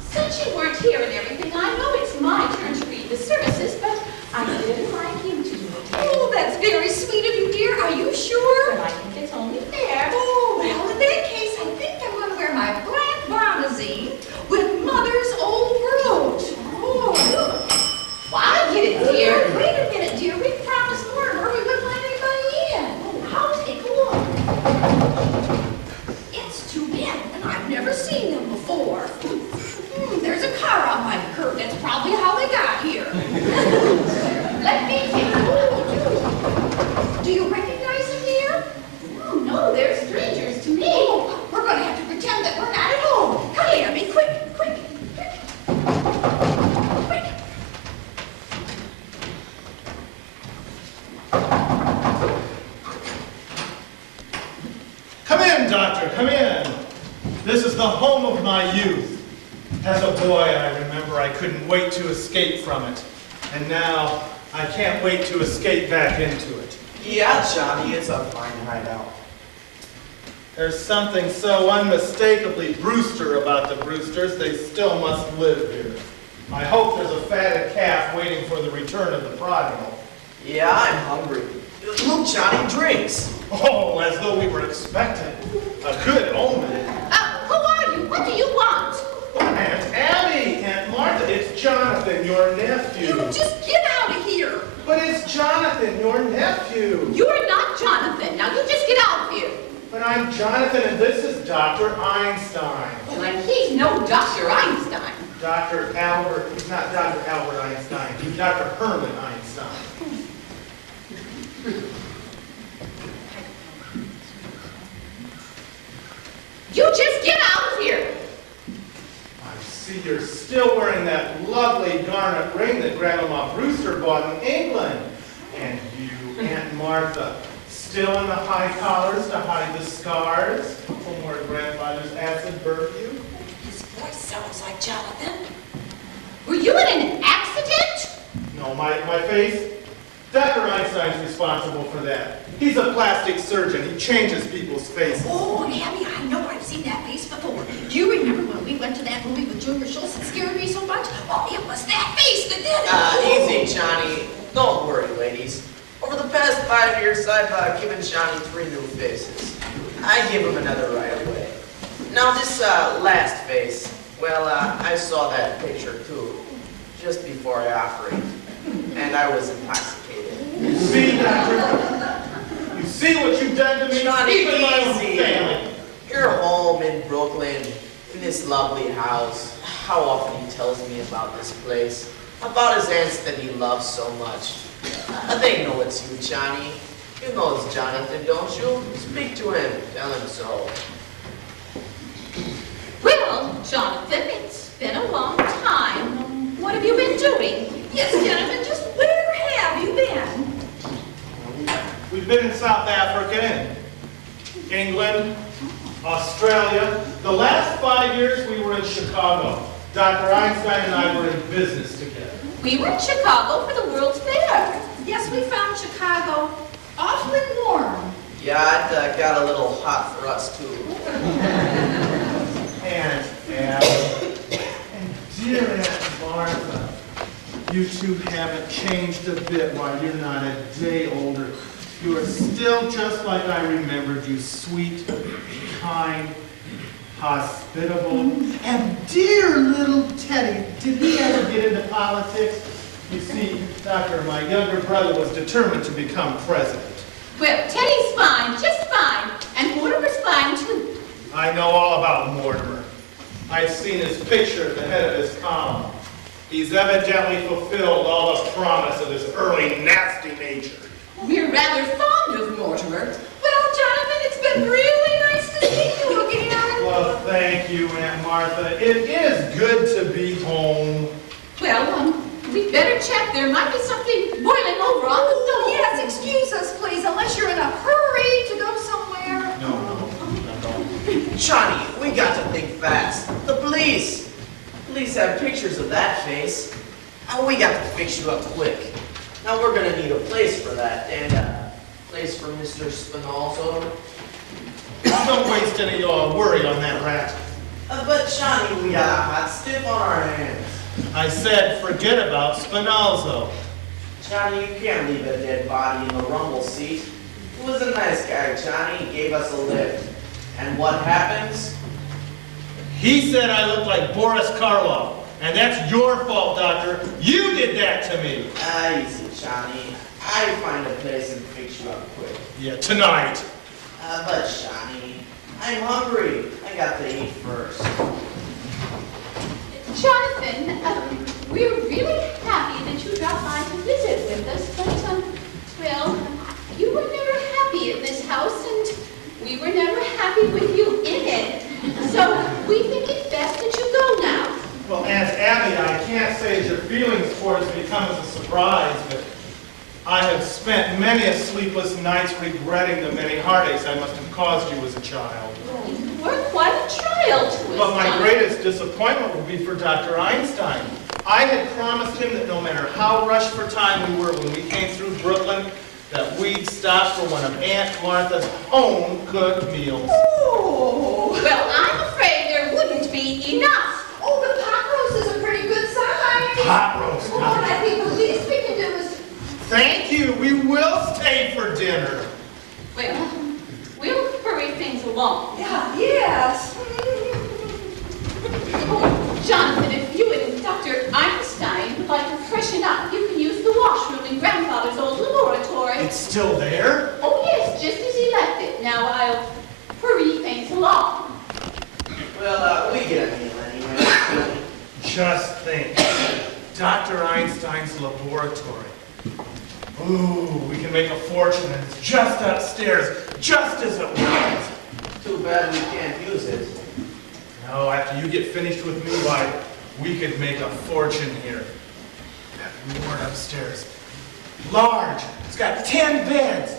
since you weren't here and everything, I know it's my turn to read the services, but I didn't like him to do it. Oh, that's very sweet of you, dear. Are you sure? But I think it's only fair. Oh, well, in that case, I think I'm going to wear my black bombazine with Mother's old brooch. Oh, look. Well, I get it, dear. Wait a minute, dear. We promised Mortimer we wouldn't let anybody in. Oh, I'll take a look. It's two men, and I've never seen them before. There's a car on my curb. That's probably how they got here. Let me take a look. Do you recognize them, dear? Oh, no, they're strangers to me. Oh, we're going to have to pretend that we're not at home. Come here, Abby. Quick, quick, quick. Quick. Come in, Doctor, come in. This is the home of my youth. As a boy, I remember I couldn't wait to escape from it. And now, I can't wait to escape back into it. Yeah, Johnny, it's a fine hideout. There's something so unmistakably Brewster about the Brewsters, they still must live here. I hope there's a fatted calf waiting for the return of the prodigal. Yeah, I'm hungry. Look, Johnny, drinks. Oh, as though we were expected. A good omen. Who are you? What do you want? Aunt Abby, Aunt Martha, it's Jonathan, your nephew. You just get out of here. But it's Jonathan, your nephew. You're not Jonathan. Now you just get out of here. But I'm I'm Jonathan, and this is Dr. Einstein. Well, and he's no Dr. Einstein. Dr. Albert, he's not Dr. Albert Einstein, he's Dr. Herman Einstein. You just get out of here. I see you're still wearing that lovely garnet ring that Grandma Brewster bought in England. And you, Aunt Martha, still in the high collars to hide the scars from where grandfather's acid burned you? His voice sounds like Jonathan. Were you in an accident? No, my face? Dr. Einstein's responsible for that. He's a plastic surgeon. He changes people's faces. Oh, Abby, I know I've seen that face before. Do you remember when we went to that movie with Junior Schultz that scared me so much? Oh, it was that face that did it. Easy, Johnny. Don't worry, ladies. Over the past 5 years, I've given Johnny 3 new faces. I give him another right away. Now, this last face, well, I saw that picture too, just before I operated, and I was intoxicated. You see, Doctor? You see what you've done to me? Johnny, Even my own easy. family. You're home in Brooklyn, in this lovely house. How often he tells me about this place, about his aunts that he loves so much. They know it's you, Johnny. You know it's Jonathan, don't you? Speak to him. Tell him so. Well, Jonathan, it's been a long time. What have you been doing? Yes, gentlemen, just where have you been? We've been in South Africa and England, Australia. The last 5 years we were in Chicago. Dr. Einstein and I were in business together. We were in Chicago for the World's Fair. Yes, we found Chicago awfully warm. Yeah, it got a little hot for us, too. And Abby, and dear Aunt Martha, you two haven't changed a bit while you're not a day older. You are still just like I remembered you, sweet, kind, hospitable, and dear little Teddy. Did he ever get into politics? You see, Doctor, my younger brother was determined to become president. Well, Teddy's fine, just fine. And Mortimer's fine, too. I know all about Mortimer. I've seen his picture at the head of his column. He's evidently fulfilled all the promise of his early nasty nature. We're rather fond of Mortimer. Well, Jonathan, it's been really nice to see you again. Well, thank you, Aunt Martha. It is good to be home. Well, we'd better check. There might be something boiling over on the stove. Yes, excuse us, please, unless you're in a hurry to go somewhere. No. Johnny, we got to think fast. The police. Police have pictures of that face. We got to fix you up quick. Now, we're going to need a place for that, and a place for Mr. Spinalzo. Don't waste any of your worry on that rat. But Johnny, we got a hot stiff on our hands. I said forget about Spinalzo. Johnny, you can't leave a dead body in the rumble seat. He was a nice guy, Johnny. He gave us a lift. And what happens? He said I looked like Boris Karloff. And that's your fault, Doctor. You did that to me. Easy, Johnny. I'll find a place and fix you up quick. Yeah, tonight. But Johnny, I'm hungry. I got to eat first. Jonathan, we're really happy that you dropped by to visit with us, but, well, you were never happy in this house, and we were never happy with you in it. So we think it's best that you go now. Well, Aunt Abby, I can't say that your feelings towards me come as a surprise, but I have spent many a sleepless nights regretting the many heartaches I must have caused you as a child. You were quite a child to us, But my Jonathan. greatest disappointment will be for Dr. Einstein. I had promised him that no matter how rushed for time we were when we came through Brooklyn, that we'd stop for one of Aunt Martha's home-cooked meals. Oh, Well, I'm afraid there wouldn't be enough. oh, the pot roast is a pretty good size. Hot roast. Oh, and I think the least we can do is... Thank you. We will stay for dinner. Well, we'll hurry things along. Yeah, yes. Oh, Jonathan, if you and Dr. Einstein would like to freshen up, you can use the washroom in Grandfather's old laboratory. It's still there? Oh, yes, just as he left it. Now, I'll hurry science laboratory. Ooh, we can make a fortune, and it's just upstairs, just as it was. Too bad we can't use it. No, after you get finished with me, why, we could make a fortune here. That ward upstairs, large, it's got 10 beds.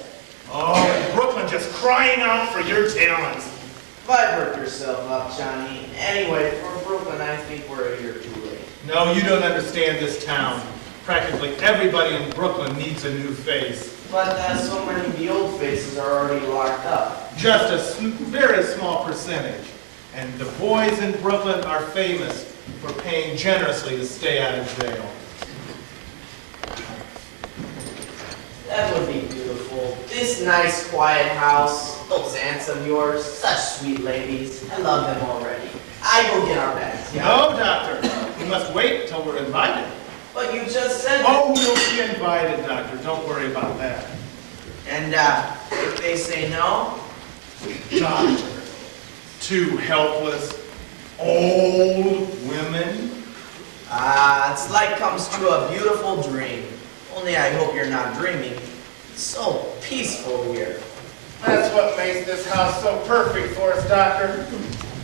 Oh, and Brooklyn just crying out for your talents. Why work yourself up, Johnny? Anyway, for Brooklyn, I think we're a year too late. No, you don't understand this town. Practically everybody in Brooklyn needs a new face. But so many of the old faces are already locked up. Just a very small percentage. And the boys in Brooklyn are famous for paying generously to stay out of jail. That would be beautiful. This nice, quiet house, those aunts of yours, such sweet ladies. I love them already. I go get our bags, yeah? No, Doctor. We must wait until we're invited. But you just said... Oh, we'll be invited, Doctor. Don't worry about that. And if they say no? Doctor, two helpless, old women. It's like comes true a beautiful dream. Only I hope you're not dreaming. It's so peaceful here. That's what makes this house so perfect for us, Doctor.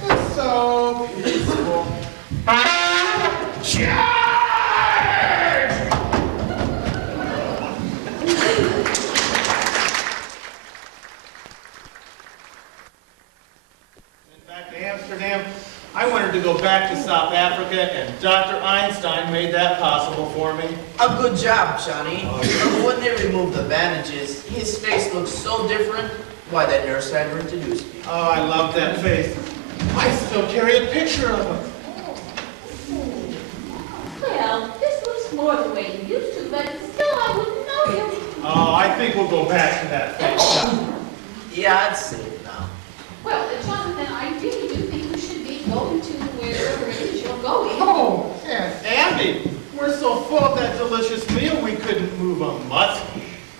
It's so peaceful. Charge! Back to Amsterdam, I wanted to go back to South Africa, and Dr. Einstein made that possible for me. A good job, Johnny. When they removed the bandages, his face looked so different. Why, that nurse had to introduce me. Oh, I love that face. I still carry a picture of him. Well, this looks more the way you used to, but still I wouldn't know you. Oh, I think we'll go back to that face. Yeah, I'd say it now. Well, Jonathan, I really do think you should be going to wherever it is you're going. Oh, Aunt Abby, we're so full of that delicious meal we couldn't move a muscle.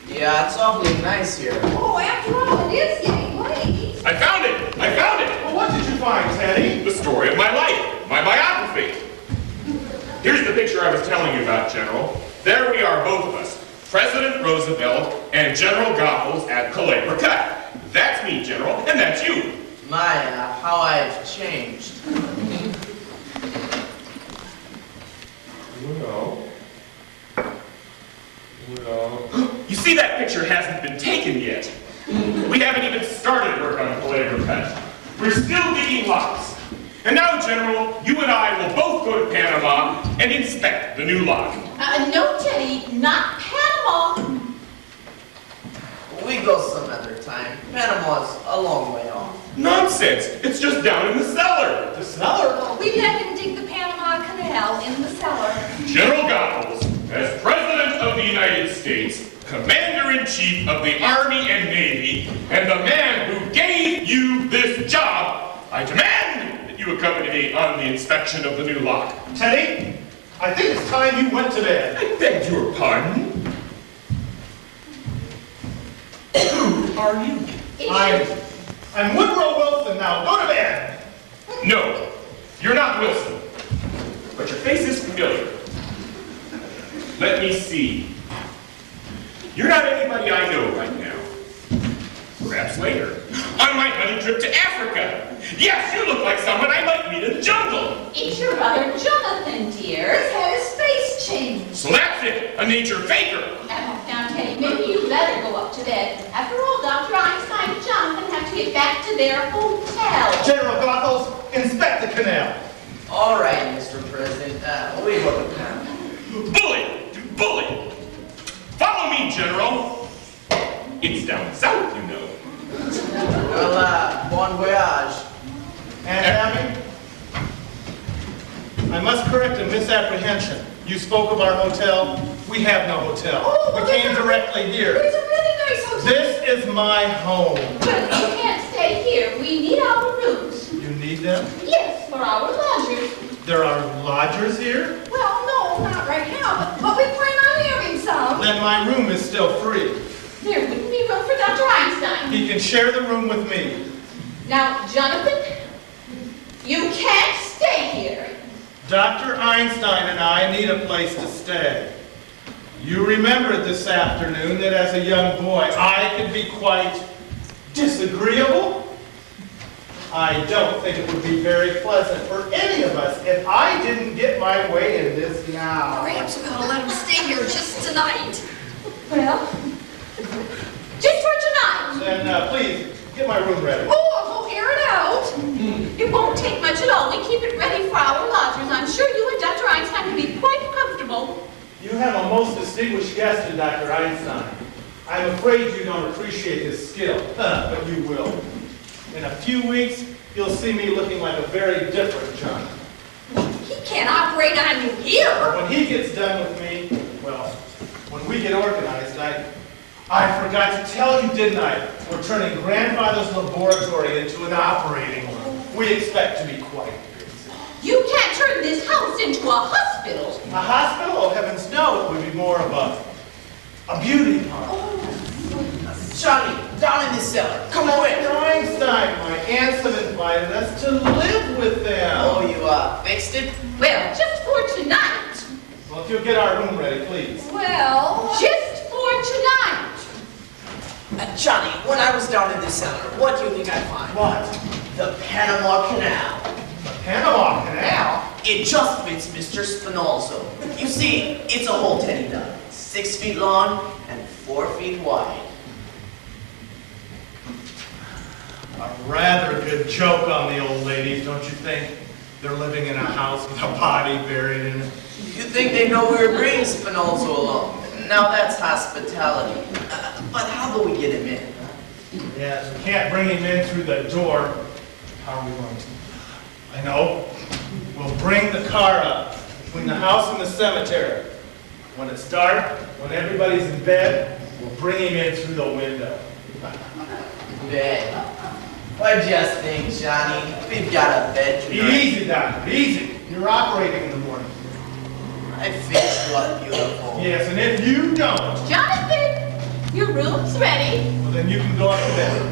Yeah, it's awfully nice here. Oh, after all, it is getting late. I found it! I found it! Well, what did you find, Teddy? The story of my life, my biography. Here's the picture I was telling you about, General. There we are, both of us, President Roosevelt and General Goethals at Culebra Cut. That's me, General, and that's you. My, how I've changed. Well, you see, that picture hasn't been taken yet. We haven't even started work on Culebra Cut. We're still digging locks. And now, General, you and I will both go to Panama and inspect the new lock. No, Teddy, not Panama. We go some other time. Panama's a long way off. Nonsense! It's just down in the cellar. The cellar? Oh, we let him dig the Panama Canal in the cellar. General Goethals, as President of the United States, Commander-in-Chief of the Army and Navy, and the man who gave you this job, I demand that you accompany me on the inspection of the new lock. Teddy, I think it's time you went to bed. I beg your pardon? Who are you? I'm Woodrow Wilson now. Go to bed. No, you're not Wilson, but your face is familiar. Let me see. You're not anybody I know right now. Perhaps later, on my hunting trip to Africa. Yes, you look like someone I might meet in the jungle. It's your brother Jonathan, dear. He's had his face changed. So that's it, a nature faker. Now, Teddy, maybe you better go up to bed. After all, Dr. Einstein and Jonathan have to get back to their hotel. General Goethals, inspect the canal. All right, Mr. President. We go to Panama. Bully! Bully! Follow me, General. It's down south, you know. Well, bon voyage. Aunt Abby, I must correct a misapprehension. You spoke of our hotel. We have no hotel. Oh, We came directly here. It's a really nice hotel. This is my home. But we can't stay here. We need our rooms. You need them? Yes, for our lodgers. There are lodgers here? Well, no, not right now, but we plan on having some. Then my room is still free. There wouldn't be room for Dr. Einstein. He can share the room with me. Now, Jonathan, you can't stay here. Dr. Einstein and I need a place to stay. You remembered this afternoon that as a young boy, I could be quite disagreeable. I don't think it would be very pleasant for any of us if I didn't get my way in this now. Perhaps we ought to let him stay here just tonight. Well, just for tonight. Then please, get my room ready. Oh, I'll go air it out. It won't take much at all. We keep it ready for our lodgers. I'm sure you and Dr. Einstein will be quite comfortable. You have a most distinguished guest in Dr. Einstein. I'm afraid you don't appreciate his skill, but you will. In a few weeks, you'll see me looking like a very different John. He can't operate on you here. When he gets done with me, well, when we get organized, I forgot to tell you, didn't I? We're turning grandfather's laboratory into an operating room. We expect to be quite busy. You can't turn this house into a hospital. A hospital? Oh, heavens no. It would be more of a beauty parlor. Johnny, down in the cellar. Come on in. Dr. Einstein, my aunts have invited us to live with them. Oh, you fixed it? Well, just for tonight. Well, if you'll get our room ready, please. Well, Just for tonight. Johnny, when I was down in the cellar, what do you think I find? What? The Panama Canal. The Panama Canal? It just fits Mr. Spinozzo. You see, it's a whole teddy dog. 6 feet long and 4 feet wide. A rather good joke on the old ladies, don't you think? They're living in a house with a body buried in it. You think they know we're bringing Spinozzo along? Now that's hospitality. But how do we get him in? Yes, we can't bring him in through the door. How are we going to? I know. We'll bring the car up between the house and the cemetery. When it's dark, when everybody's in bed, we'll bring him in through the window. Bed. Why just think, Johnny, we've got a bed tonight. Easy, Doctor, easy. You're operating in the morning. I fixed what beautiful. Yes, and if you don't, Jonathan, your room's ready. well, then you can go up to bed.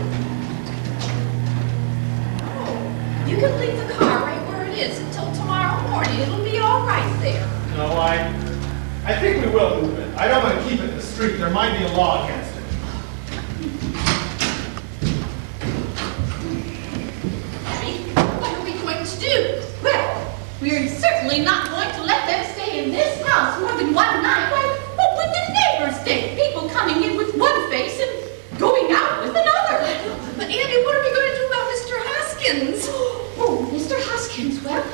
you can leave the car right where it is until tomorrow morning. It'll be all right there. No, I think we will move it. I don't want to keep it in the street. There might be a law against it. Abby, what are we going to do? Well, we're certainly not going to let them stay in this house more than one night. Why, what would the neighbors think? People coming in with one face and going out with another. But Andy, what are we going to do about Mr. Hoskins? Oh, Mr. Hoskins, well,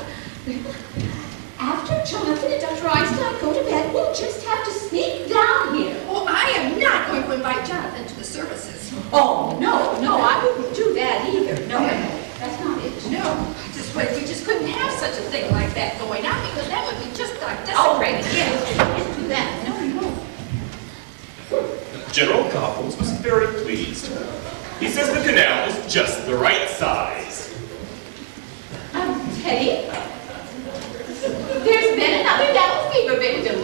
after Jonathan and Dr. Einstein go to bed, we'll just have to sneak down here. Well, I am not going to invite Jonathan to the services. Oh, no, I wouldn't do that either. No, that's not it. No, we just couldn't have such a thing like that going on because that would be just desecrated. Yes, can't do that. No. General Copples was very pleased. He says the canal is just the right size. Teddy, there's been another yellow fever victim.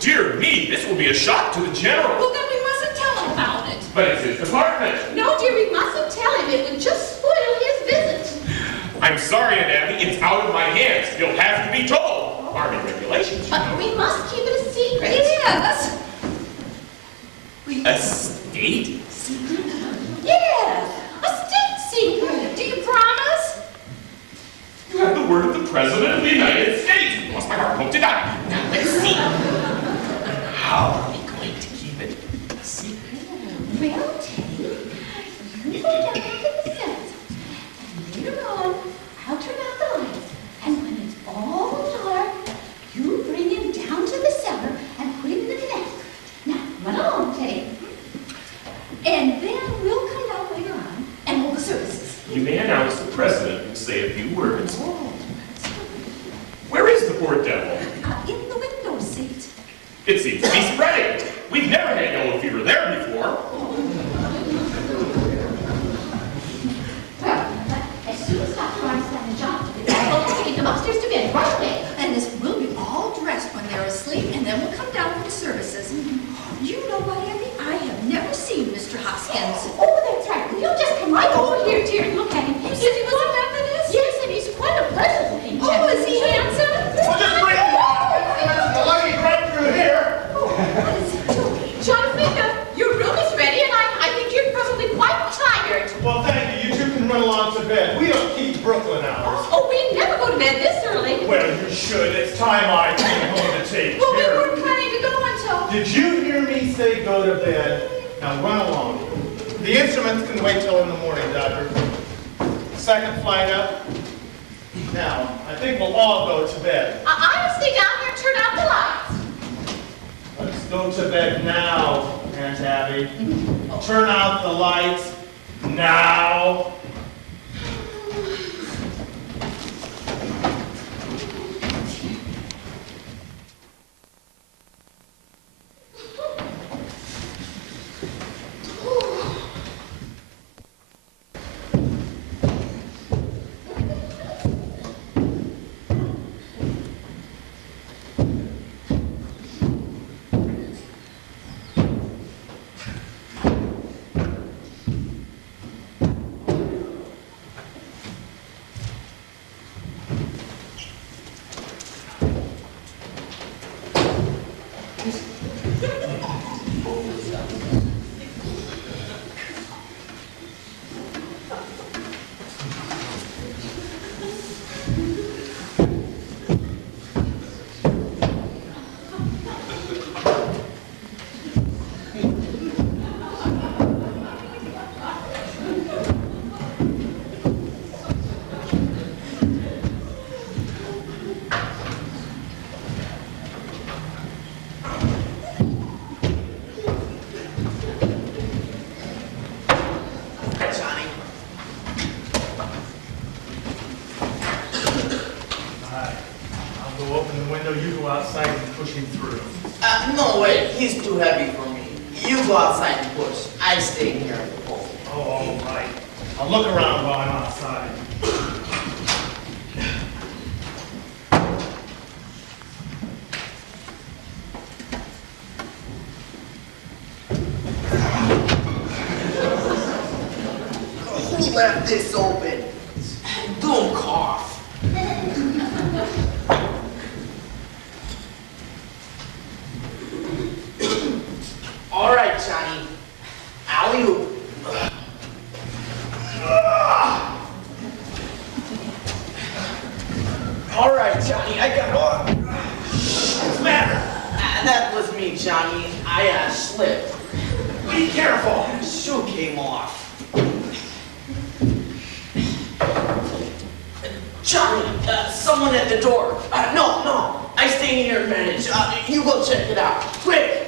Dear me, this will be a shock to the general. Well, then we mustn't tell him about it. But it's his department. No, dear, we mustn't tell him. It would just spoil his visit. I'm sorry, Aunt Abby, it's out of my hands. You'll have to be told. Army regulations, you But know. we must keep it a secret. Yes. A state? Yes, a state secret. Do you promise? You have the word of the President of the United States. Lost my heart, hope to die. Now let's see. How are we going to keep it a secret? Well, Teddy, you go down to the center. And later on, I'll turn out the lights. And when it's all dark, you bring him down to the cellar and put him in the canal. Now, run along, Teddy. And then we'll come down later on and hold the services. You may announce the President will say a few words. Where is the poor devil? In the window seat. It seems to be spreading. We've never had yellow fever there before. Well, as soon as Dr. Einstein and Jonathan get back, we'll take them upstairs to bed right away. And this will be all dressed when they're asleep, and then we'll come down for the services. You know what, Andy? I have never seen Mr. Hoskins. Oh, that's right. Well, you'll just come right over here, dear, and look at him. You said he was a Methodist? Yes, and he's quite a pleasant looking Oh, gentleman. is he handsome? Well, just bring him. The luggage right through here. What is Brooklyn hours. Oh, we never go to bed this early. Well, you should. It's time I came home to take Well, we care of weren't planning to go until... Did you hear me say go to bed? Now run along. The instruments can wait till in the morning, Doctor. Second flight up. Now, I think we'll all go to bed. I'll stay down here and turn out the lights. Let's go to bed now, Aunt Abby. Turn out the lights now. No way, he's too heavy for me. You go outside and push. I stay in here at the pole. Oh, all right. I'll look around while I'm outside. Who left this open? Don't cough. All right, Johnny. Alley-oop. All right, Johnny, I got on. What's the matter? That was me, Johnny. I slipped. Be careful. Shoe came off. Johnny, someone at the door. No, I stay in here and manage. You go check it out. Quick!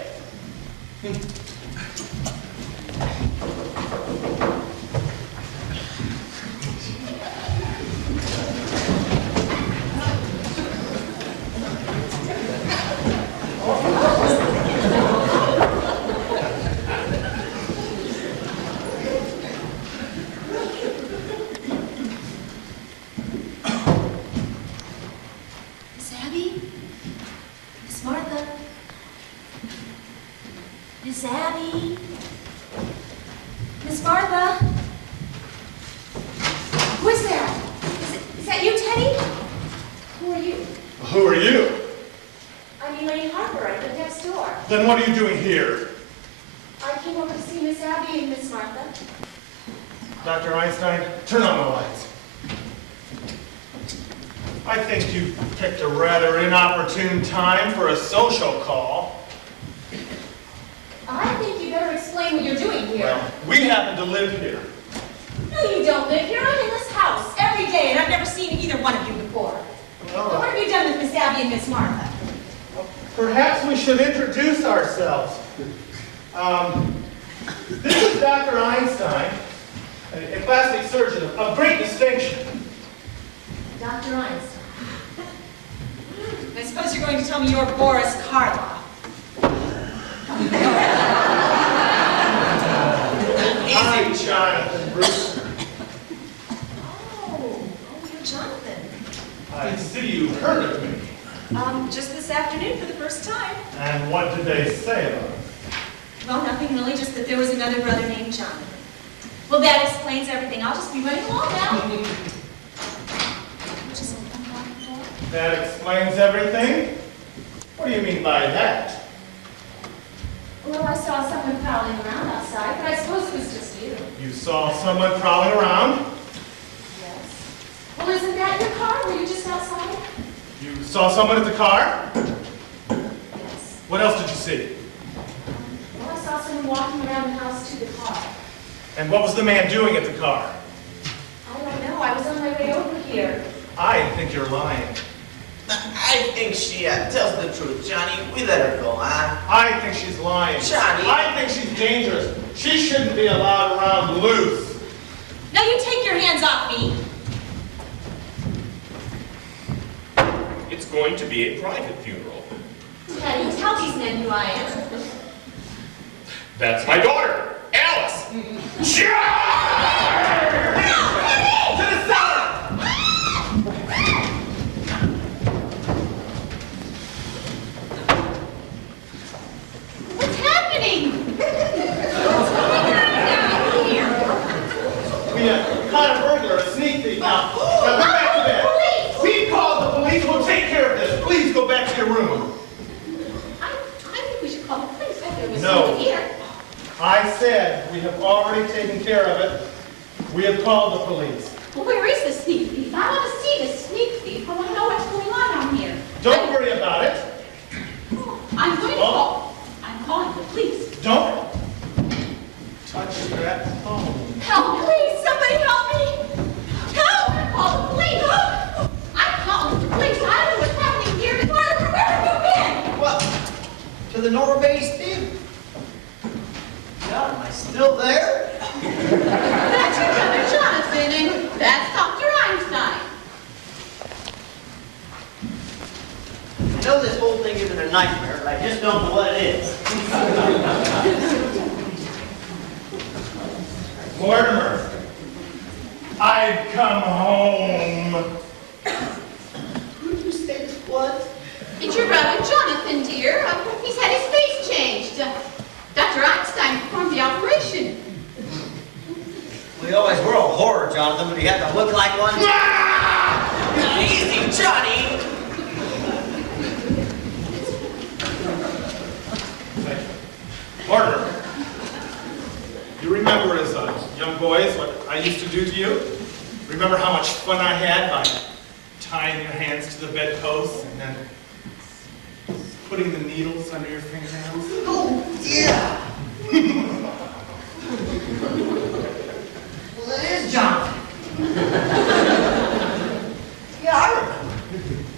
Miss Abby? Miss Martha? Miss Abby? Miss Martha? Who is that? Is that you, Teddy? Who are you? Who are you? I'm Elaine Harper. I live next door. Then what are you doing here? I came over to see Miss Abby and Miss Martha. Dr. Einstein, turn on the lights. I think you picked a rather inopportune time for a social call. I think you better explain what you're doing here. Well, we happen to live here. No, you don't live here. I'm in this house every day, and I've never seen either one of you before. Well, What have you done with Miss Abby and Miss Martha? perhaps we should introduce ourselves. This is Dr. Einstein, a plastic surgeon of great distinction. Dr. Einstein. I suppose you're going to tell me you're Boris Karloff. I'm Jonathan Brewster. Oh, you're Jonathan. I see you've heard of me. Just this afternoon for the first time. And what did they say about it? Well, nothing really, just that there was another brother named Jonathan. Well, that explains everything. I'll just be running along now. Just unlock the door. That explains everything? What do you mean by that? Well, I saw someone prowling around outside, but I suppose it was just you. You saw someone prowling around? Yes. Well, isn't that your car? Were you just outside? You saw someone at the car? Yes. What else did you see? Well, I saw someone walking around the house to the car. And what was the man doing at the car? I don't know. I was on my way over here. I think you're lying. I think she tells the truth, Johnny. We let her go, huh? I think she's lying. Johnny. I think she's dangerous. She shouldn't be allowed around loose. Now you take your hands off me. It's going to be a private funeral. Yeah, you tell these men who I am. That's my daughter, Alice. To the cellar! What's happening? We caught a burglar, a sneak thief. Now go back to bed. We called the police. We'll take care of this. Please go back to your room. I think we should call the police. I there was No. someone here. I said we have already taken care of it. We have called the police. Well, where is the sneak thief? I want to see the sneak thief. I want to know what's going on down here. Don't worry about it. I'm going to call. I'm calling the police. Don't touch that phone. Help, please! Somebody help me! Help! Call the police! Help! I'm calling the police. I don't know what's happening here. Where have you been? What? To the Nora Bay Steve? God, am I still there? That's your brother Jonathan, and that's Dr. Einstein. I know this whole thing isn't a nightmare, but I just don't know what it is. Mortimer, I've come home. Who did you say this was? It's your brother Jonathan, dear. He's had his face changed. Dr. Einstein performed the operation. We always were a horror, Jonathan, but you have to look like one. Easy, Johnny. Mortimer, you remember as young boys what I used to do to you? Remember how much fun I had by tying your hands to the bedposts and then putting the needles under your fingernails? Oh, yeah. Well, it is Jonathan. Yeah,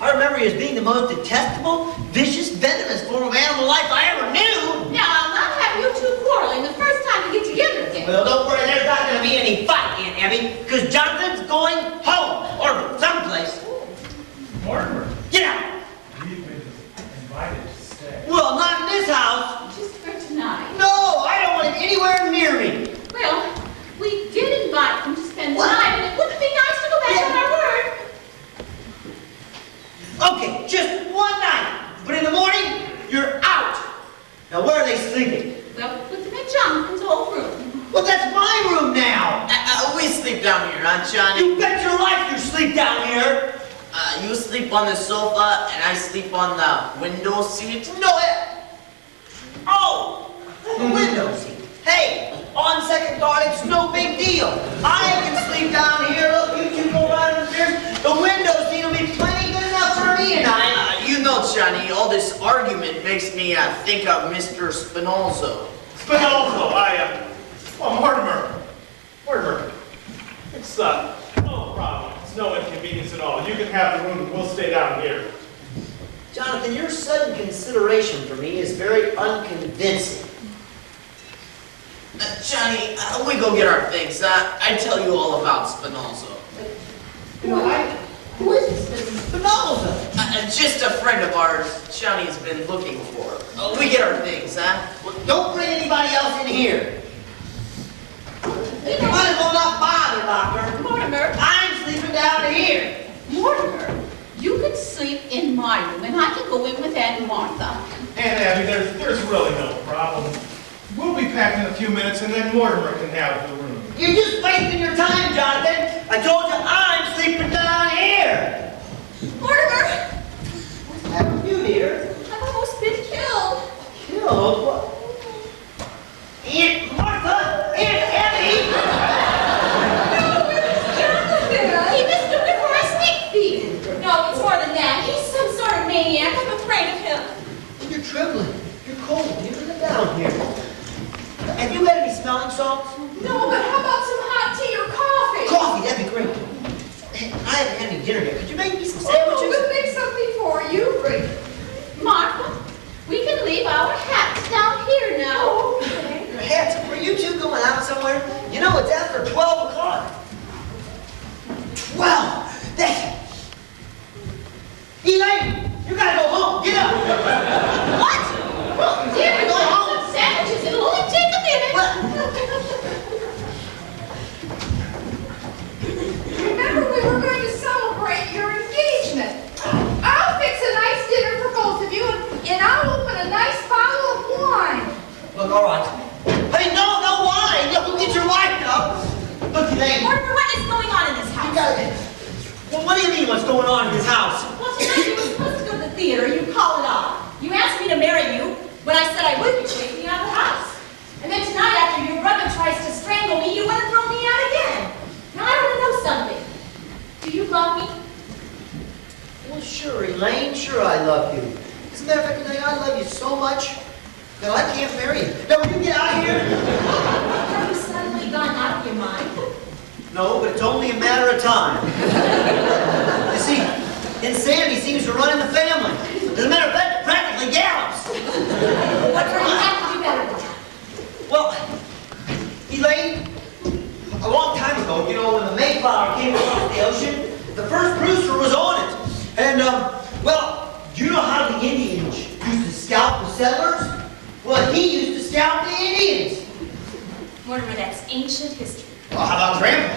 I remember you as being the most detestable, vicious, venomous form of animal life I ever knew. Now, I'll not have you two quarreling the first time you get together again. Well, don't worry, there's not going to be any fight, Aunt Abby, because Jonathan's going home, or someplace. Mortimer, Get out. we've been invited to stay. Well, not in this house. Just for tonight. No, I don't want him anywhere near me. Well, we did invite him to spend the What? night, and it wouldn't be nice to go back on our word. Okay, just one night, but in the morning, you're out. Now, where are they sleeping? Well, put them in Jonathan's old room. Well, that's my room now. We sleep down here, huh, Johnny? You bet your life you sleep down here. You sleep on the sofa, and I sleep on the window seat. No, oh, the window seat. Hey, on second thought, it's no big deal. I can sleep down here. Look, you two go right upstairs. The window seat will be plenty good enough for me tonight. You know, Johnny, all this argument makes me think of Mr. Spinoza. Spinoza, well, Mortimer, it's, no problem. It's no inconvenience at all. You can have the room and we'll stay down here. Jonathan, your sudden consideration for me is very unconvincing. Johnny, we go get our things. I tell you all about Spinoza. Who is this Spinoza? Just a friend of ours Johnny's been looking for. We get our things, huh? Well, don't bring anybody else in here. You might as well not bother, Doctor. Mortimer, I'm sleeping down here. Mortimer, you could sleep in my room, and I could go in with Aunt Martha. Aunt Abby, there's really no problem. We'll be packed in a few minutes and then Mortimer can have the room. You're just wasting your time, Jonathan. I told you I'm sleeping down here. Mortimer, What's happened to you, dear? I've almost been killed. Killed? What? Aunt Martha? Aunt Abby? He missed the river dinner here. Could you make me some Oh, sandwiches? we'll make something for you, Rick. Martha, we can leave our hats down here now. Okay. Your hats, were you two going out somewhere? You know, it's after 12 o'clock. 12? That's... Elaine, you gotta go home. Get up. What? Well, dear, Go let's home. have some sandwiches. It'll only take a minute. Remember, we were going to celebrate your engagement. I'll fix a nice dinner for both of you, and I'll open a nice bottle of wine. Look, all right. Hey, no wine. Go get your wife now. Look, Elaine. Mortimer, what is going on in this You house? gotta... Well, what do you mean, what's going on in this house? Well, tonight you were supposed to go to the theater. You called it off. You asked me to marry you when I said I would. You chased me out of the house. And then tonight, after your brother tries to strangle me, you want to throw me out again. Now, I want to know something. Do you love me? Well, sure, Elaine. Sure, I love you. As a matter of fact, Elaine, I love you so much that I can't marry you. Now, will you get out of here? Have you suddenly gone out of your mind? No, but it's only a matter of time. You see, insanity seems to run in the family. As a matter of fact, it practically gallops. What do you have to do better than that? Well, Elaine, a long time ago, you know, when the Mayflower came across the ocean, the first Brewster was on it. And, well, do you know how the Indians used to scout the settlers? Well, he used to scout the Indians. Mortimer, that's ancient history. Well, how about Grandpa?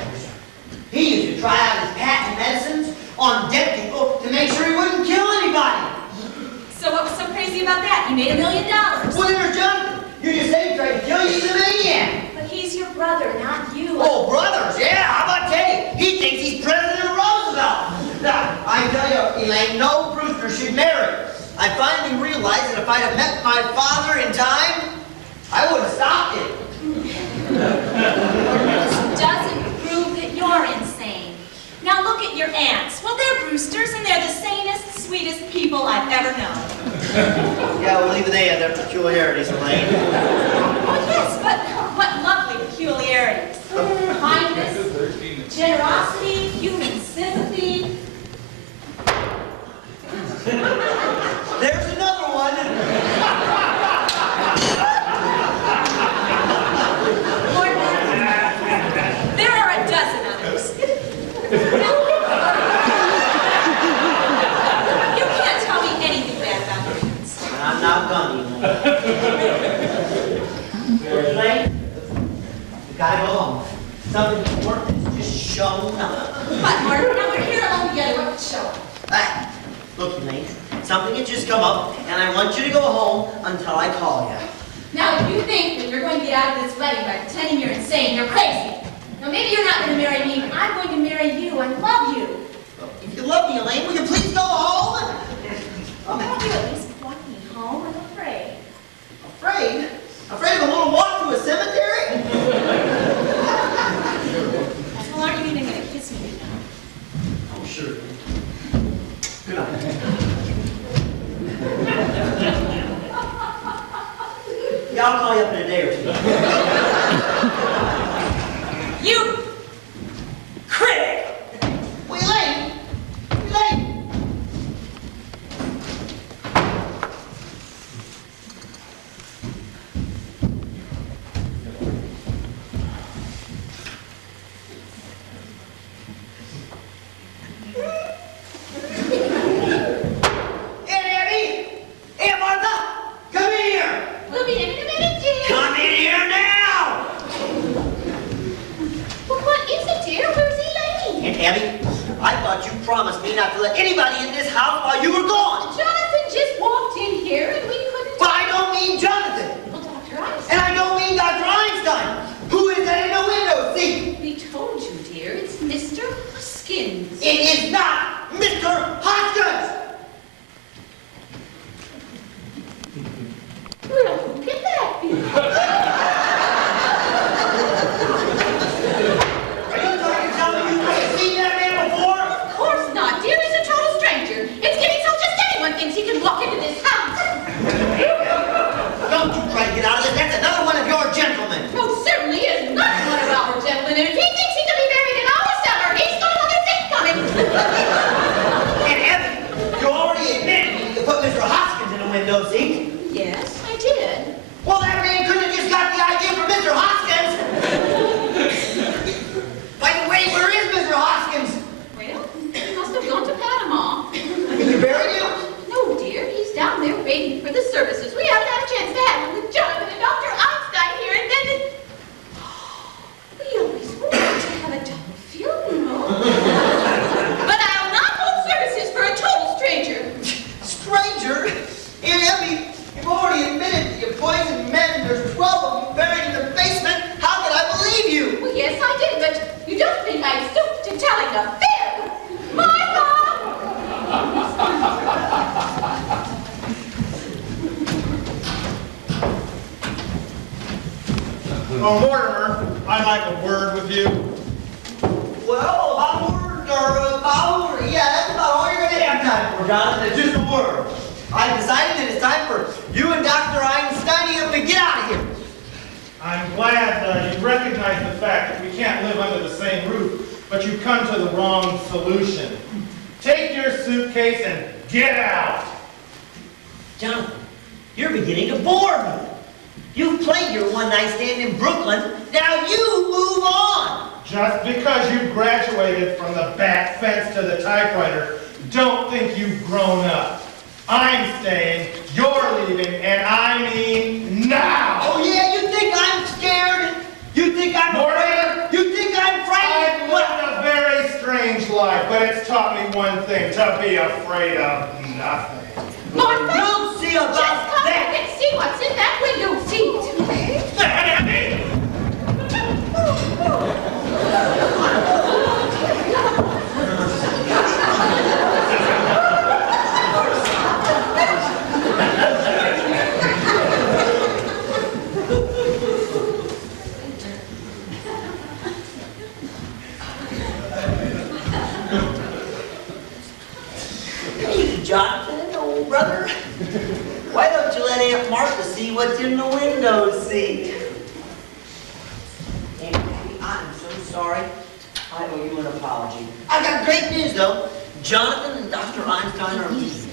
He used to try out his patent medicines on dead people to make sure he wouldn't kill anybody. So what was so crazy about that? He made $1 million. Well, there's Jonathan. You just said he tried to kill you. He's a maniac. But he's your brother, not you. Oh, brothers, yeah. How about Teddy? He thinks he's President Roosevelt. Now, I tell you, Elaine, no Brewster should marry. I finally realized that if I'd have met my father in time, I would have stopped it. This doesn't prove that you're insane. Now look at your aunts. Well, they're Brewsters, and they're the sanest, sweetest people I've ever known. Yeah, well, even they have their peculiarities, Elaine. Oh, yes, but what lovely peculiarities. Kindness, generosity, human sympathy. There's another one. Mortimer, there are a dozen others. Now, you can't tell me anything bad about your aunts. I'm not gonna, Elaine, you gotta go home. Something important has just shown up. But, Mortimer, now we're here alone together. What could show up? Ah, look, Elaine, something had just come up, and I want you to go home until I call you. Now, if you think that you're going to get out of this wedding by pretending you're insane, you're crazy. Now, maybe you're not going to marry me, but I'm going to marry you. I love you. If you love me, Elaine, will you please go home? Won't you at least walk me home? I'm afraid. Afraid? Afraid of a little walk through a cemetery? Well, aren't you even going to kiss me now? Oh, sure. Good night. Yeah, I'll call you up in a day or two. You critic! Well, Elaine! Elaine! Aunt Abby! Aunt Martha! Come in here! We'll be in a minute, dear. Come in here now! Well, what is it, dear? Where's Elaine? Aunt Abby, I thought you promised me not to let anybody in this house while you were gone. Jonathan just walked in here and we couldn't... But I don't mean Jonathan. Well, Dr. Einstein, And I don't mean Dr. Einstein. Who is that in the window seat? we told you, dear, it's Mr. Hoskins. It is not Mr. Hoskins. Well, who can that be? Are you trying to tell me you haven't seen that man before? Of course not, dear. He's a total stranger. It's getting so just anyone thinks he can walk into this house. Don't you try to get out of this. That's another one of your gentlemen. No, certainly is not one of our gentlemen. And if he thinks he can be married in our cellar, he's going to look at it coming. Oh, Mortimer, I'd like a word with you. Well, yeah, that's about all you're gonna have time for, Jonathan. It's just a word. I've decided that it's time for you and Dr. Einstein to get out of here. I'm glad you recognize the fact that we can't live under the same roof, but you've come to the wrong solution. Take your suitcase and get out. Jonathan, you're beginning to bore me. You've played your one-night stand in Brooklyn. Now you move on. Just because you graduated from the back fence to the typewriter, don't think you've grown up. I'm staying, you're leaving, and I mean now! Oh yeah, you think I'm scared? You think I'm afraid? You think I'm frightened? I've lived a very strange life, but it's taught me one thing, to be afraid of nothing. Martha, We'll see about just come that. back and see what's in that window seat. Hey, Jonathan, old brother. Why don't you let Aunt Martha see what's in the window seat? Aunt Patty, I'm so sorry. I owe you an apology. I got great news, though. Jonathan and Dr. Einstein are leaving.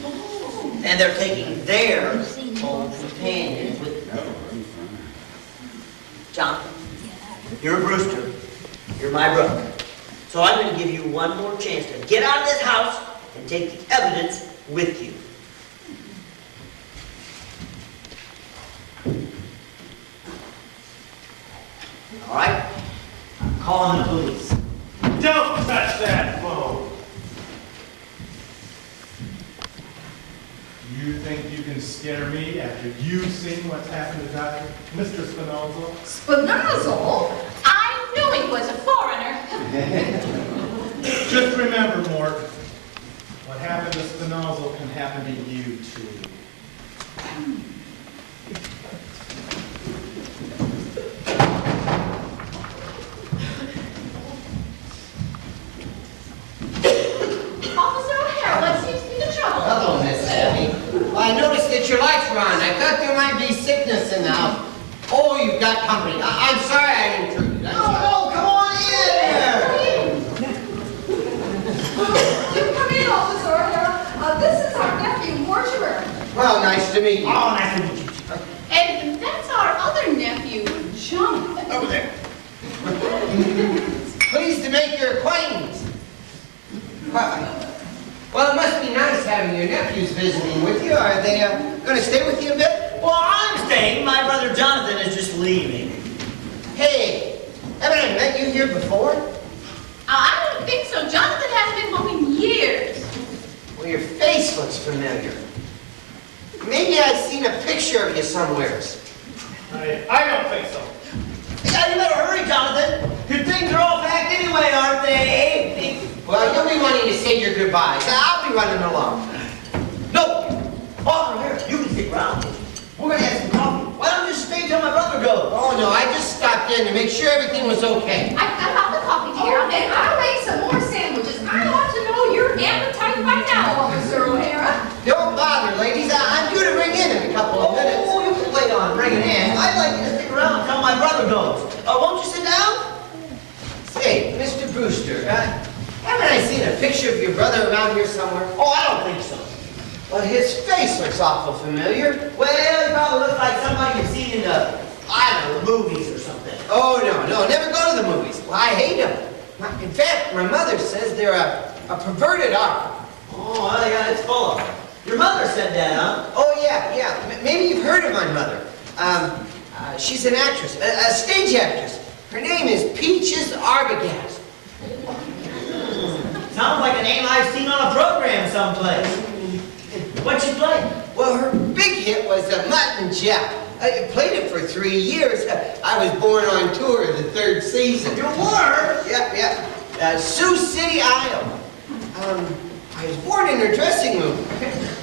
And they're taking their old companion with them. Jonathan, you're a Brewster. You're my brother. So I'm going to give you one more chance to get out of this house and take the evidence with you. All right? I'm calling the police. Don't touch that phone! You think you can scare me after you've seen what's happened to Mr. Spinozzo? Spinozzo? I knew he was a foreigner. Just remember, Mort, what happened to Spinozzo can happen to you, too. Officer O'Hara, what seems to be the trouble? Hello, Miss Abby. Well, I noticed that your lights were on. I thought there might be sickness in the house. Oh, you've got company. I'm sorry I intruded. I'm sorry. Oh, come on in! You come in, Officer O'Hara. This is our nephew, Mortimer. Well, nice to meet you. Oh, nice to meet you. And that's our other nephew, Jonathan. Over there. Pleased to make your acquaintance. Well, it must be nice having your nephews visiting with you. Are they going to stay with you a bit? Well, I'm staying. My brother Jonathan is just leaving. Hey, haven't I met you here before? I don't think so. Jonathan hasn't been home in years. Well, your face looks familiar. Maybe I've seen a picture of you somewhere. I don't think so. Yeah, you better hurry, Jonathan. Your things are all packed anyway, aren't they? Well, you'll be wanting to say your goodbyes. I'll be running along. No! Officer here, you can stick around. We're going to have some coffee. Why don't you stay till my brother goes? Oh, no, I just stopped in to make sure everything was okay. I got the coffee, dear. Oh, and I'll make some more sandwiches. I ought to know your appetite by now, Officer O'Hara. Don't bother, ladies. I'm due to ring in a couple of minutes. Oh, you can wait on bringing in. I'd like you to stick around until my brother goes. Won't you sit down? Say, Mr. Brewster, haven't I seen a picture of your brother around here somewhere? Oh, I don't think so. Well, his face looks awful familiar. Well, he probably looks like somebody you've seen in the, I don't know, movies or something. Oh, no, never go to the movies. Well, I hate them. In fact, my mother says they're a perverted art. Oh, well, yeah, it's full of them. Your mother said that, huh? Oh, yeah. Maybe you've heard of my mother. She's an actress, a stage actress. Her name is Peaches Arbogast. Sounds like a name I've seen on a program someplace. What'd she play? Well, her big hit was Mutt and Jeff. I played it for 3 years. I was born on tour the 3rd season. You were? Yeah. Sioux City, Iowa. I was born in her dressing room,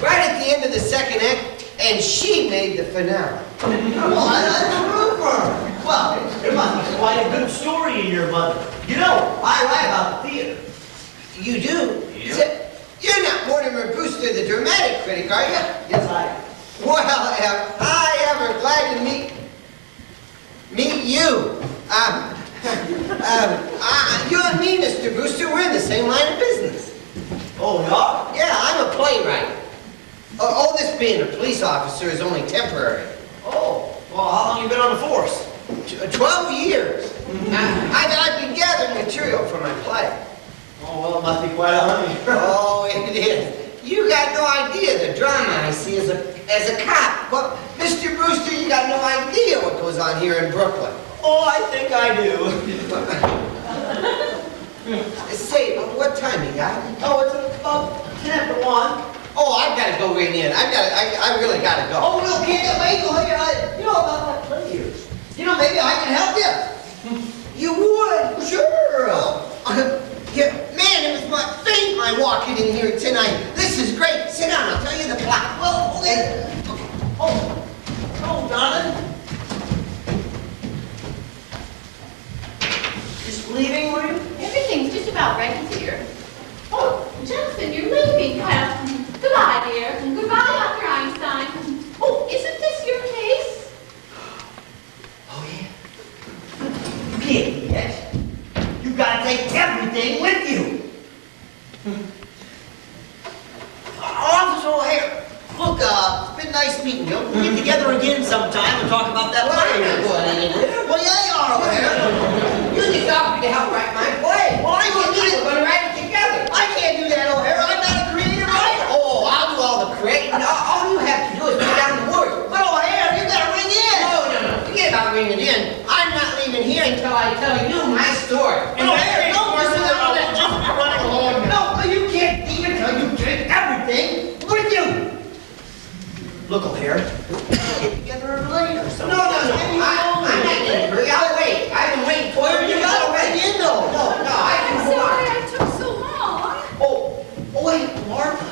right at the end of the 2nd act, and she made the finale. Well, that's a room for Auburn! Well, there must be quite a good story in your mother. You know, I write about the theater. You do? You're not Mortimer Brewster, the dramatic critic, are you? Yes, I am. Well, am I ever glad to meet you. You and me, Mr. Brewster, we're in the same line of business. Oh, you are? Yeah, I'm a playwright. All this being a police officer is only temporary. Oh, well, how long you been on the force? 12 years. I've been gathering material for my play. Oh, well, it must be quite a honey. Oh, it is. You got no idea the drama I see as a cop. Well, Mr. Brewster, you got no idea what goes on here in Brooklyn. Oh, I think I do. Say, what time you got? Oh, it's about 10 to 1. Oh, I've got to go right in. I really got to go. Oh, no, can't wait. You know about my play years. You know, maybe I can help you. You would? Sure. Oh, yeah, man, it was my fate my walking in here tonight. This is great. Sit down, I'll tell you the plot. Well, then. Oh, Jonathan. Just leaving, were you? Everything's just about ready, dear. Oh, Jonathan, you're leaving. Well, goodbye, dear. And goodbye, Dr. Einstein. Oh, isn't this your case? Oh, yeah. You can't do that. You've got to take everything with you. Officer O'Hare, look, it's been nice meeting you. We'll get together again sometime and talk about that Well, play. I'm not going anywhere. Well, yeah, you are, O'Hare. You just offered to help write my play. Well, I You and I were going to write it together. I can't do that, O'Hare. I'm not a creative writer. Oh, I'll do all the creating. All you have to do is put down the words. But O'Hare, you got to ring in. No. Forget about ringing in. I'm not leaving here until I tell you my story. No, O'Hare, no, I'll just be running along. No, you can't leave until you take everything with you. Look, O'Hare, get together later. No. I'm not getting hurry. I'll wait. I've been waiting for you. You got to ring in, though. No, I I'm can hold on. sorry I took so long. Oh, wait, Martha.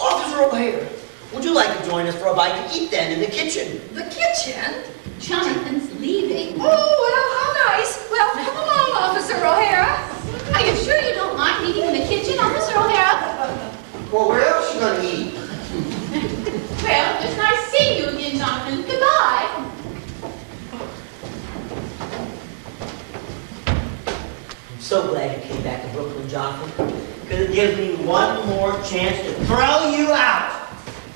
Officer O'Hare, would you like to join us for a bite to eat then in the kitchen? The kitchen? Jonathan's leaving. Oh, well, how nice. Well, come along, Officer O'Hara. Are you sure you don't mind eating in the kitchen, Officer O'Hara? Well, where else you gonna eat? Well, it's nice seeing you again, Jonathan. Goodbye. I'm so glad you came back to Brooklyn, Jonathan, because it gives me one more chance to throw you out.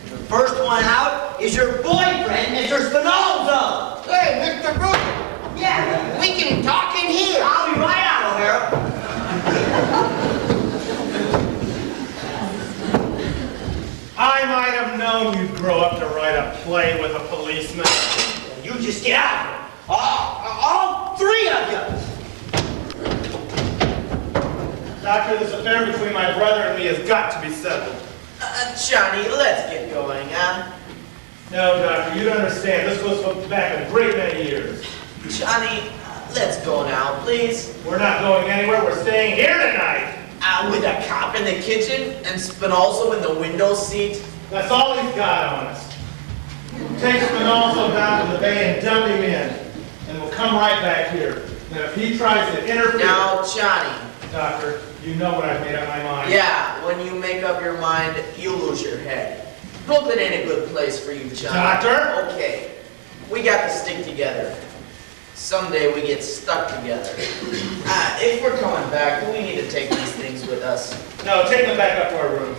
And the first one out is your boyfriend, Mr. Spinoza. Hey, Mr. Brooks, Yeah, we can talk in here. I'll be right out, O'Hara. I might have known you'd grow up to write a play with a policeman. You just get out of here. All three of you. Doctor, this affair between my brother and me has got to be settled. Johnny, let's get going, huh? No, Doctor, you don't understand. This was back a great many years. Johnny, let's go now, please. We're not going anywhere. We're staying here tonight. With a cop in the kitchen and Spinoza in the window seat. That's all he's got on us. Take Spinoza down to the bay and dump him in. And we'll come right back here. And if he tries to interfere... Now, Johnny. Doctor, you know what I've made up my mind. Yeah, when you make up your mind, you lose your head. Brooklyn ain't a good place for you, Johnny. Doctor? Okay, we got to stick together. Someday we get stuck together. If we're coming back, do we need to take these things with us? No, take them back up to our room.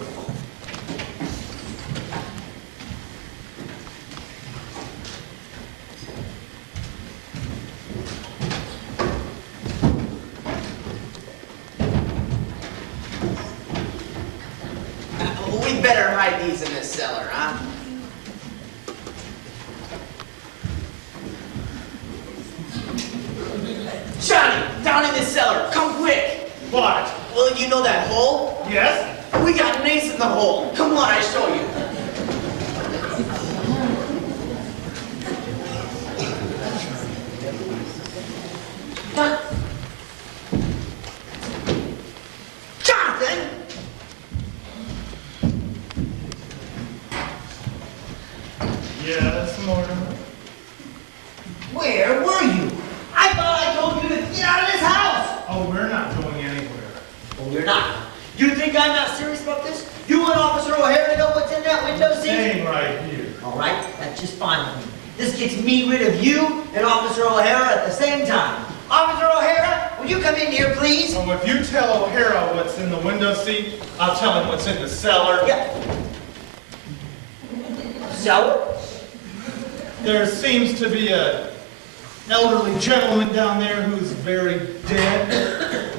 We'd better hide these in this cellar, huh? Johnny, down in this cellar, come quick! What? Well, you know that hole? Yes? We got an ace in the hole. Come on, I show you. Jonathan! Yes, Mortimer. Where You think I'm not serious about this? You want Officer O'Hara to know what's in that window seat? Staying right here. All right, that's just fine with me. This gets me rid of you and Officer O'Hara at the same time. Officer O'Hara, will you come in here, please? So if you tell O'Hara what's in the window seat, I'll tell him what's in the cellar. Yeah. Cellar? There seems to be a elderly gentleman down there who's very dead.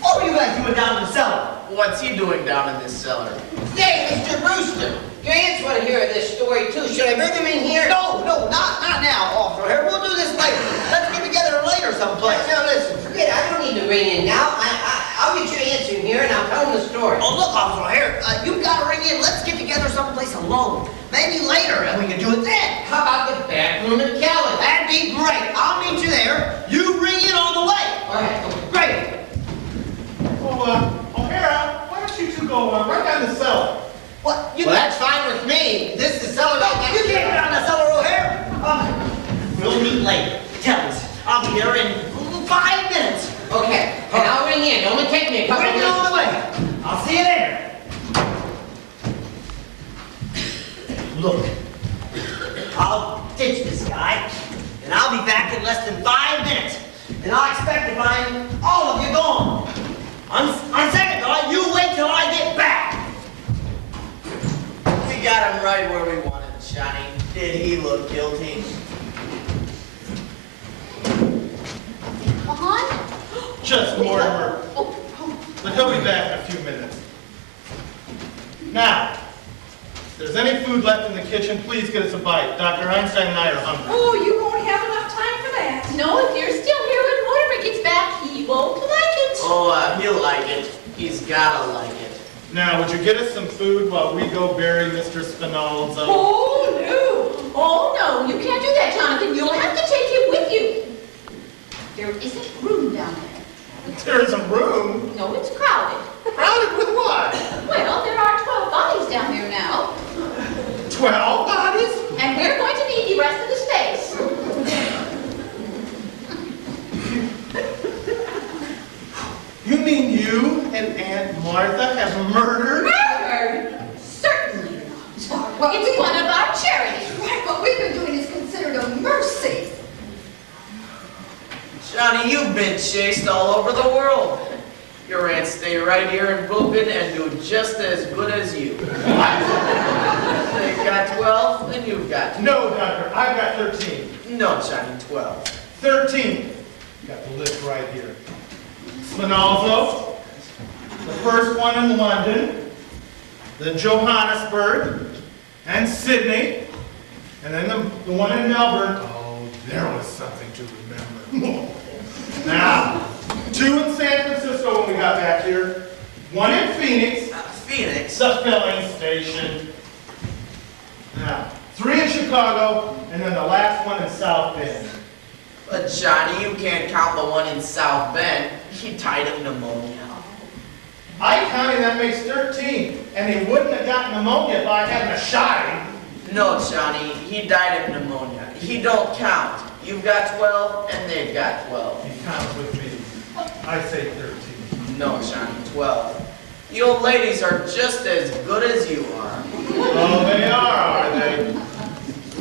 What were you guys doing down in the cellar? What's he doing down in this cellar? Hey, Mr. Brewster, your aunts want to hear this story too. Should I bring them in here? No, not now, Officer O'Hara. We'll do this later. Let's get together later someplace. Now listen, forget it. I don't need to ring in now. I'll get your aunts in here and I'll tell them the story. Oh, look, Officer O'Hara, you've got to ring in. Let's get together someplace alone. Maybe later, and we can do it then. How about the back room at Kelly? That'd be great. I'll meet you there. You ring in on the way. All right. Great. Oh, O'Hara, why don't you two go right down the cellar? What? Well, that's fine with me. This is the cellar. No, you can't get on the cellar, O'Hara. We'll meet later. Tell us. I'll be there in 5 minutes. Okay, and I'll ring in. It only take me a couple Ring it minutes. on the way. I'll see you there. Look, I'll ditch this guy, and I'll be back in less than 5 minutes. And I'll expect to find all of you gone. On second thought, you wait till I get back. We got him right where we wanted, Johnny. Did he look guilty? On? Just Mortimer. But he'll be back in a few minutes. Now, if there's any food left in the kitchen, please get us a bite. Dr. Einstein and I are hungry. Oh, you won't have enough time for that. No, if you're still here when Mortimer gets back, he won't like it. Oh, he'll like it. He's gotta like it. Now, would you get us some food while we go bury Mr. Spinalzo? Oh, no. Oh, no, you can't do that, Jonathan. You'll have to take him with you. There isn't room down there. There isn't room. No, it's crowded. Crowded with what? Well, there are 12 bodies down there now. 12 bodies? And we're going to need the rest of the space. You mean you and Aunt Martha have murdered? Murdered? Certainly not. Well, it's one of our charities. Right, what we've been doing is considered a mercy. Johnny, you've been chased all over the world. Your aunts stay right here in Brooklyn and do just as good as you. They've got 12, and you've got 12. No, Doctor, I've got 13. No, Johnny, 12. 13. You got the list right here. Spinalzo, the first one in London, then Johannesburg, and Sydney, and then the one in Melbourne. Oh, there was something to remember. Now, 2 in San Francisco when we got back here, 1 in Phoenix, Phoenix? the filling station. Now, 3 in Chicago, and then the last one in South Bend. But Johnny, you can't count the one in South Bend. He died of pneumonia. I counted that makes 13, and he wouldn't have gotten pneumonia if I hadn't have shot him. No, Johnny, he died of pneumonia. He don't count. You've got 12, and they've got 12. He counts with me. I say 13. No, Johnny, 12. The old ladies are just as good as you are. Oh, they are they?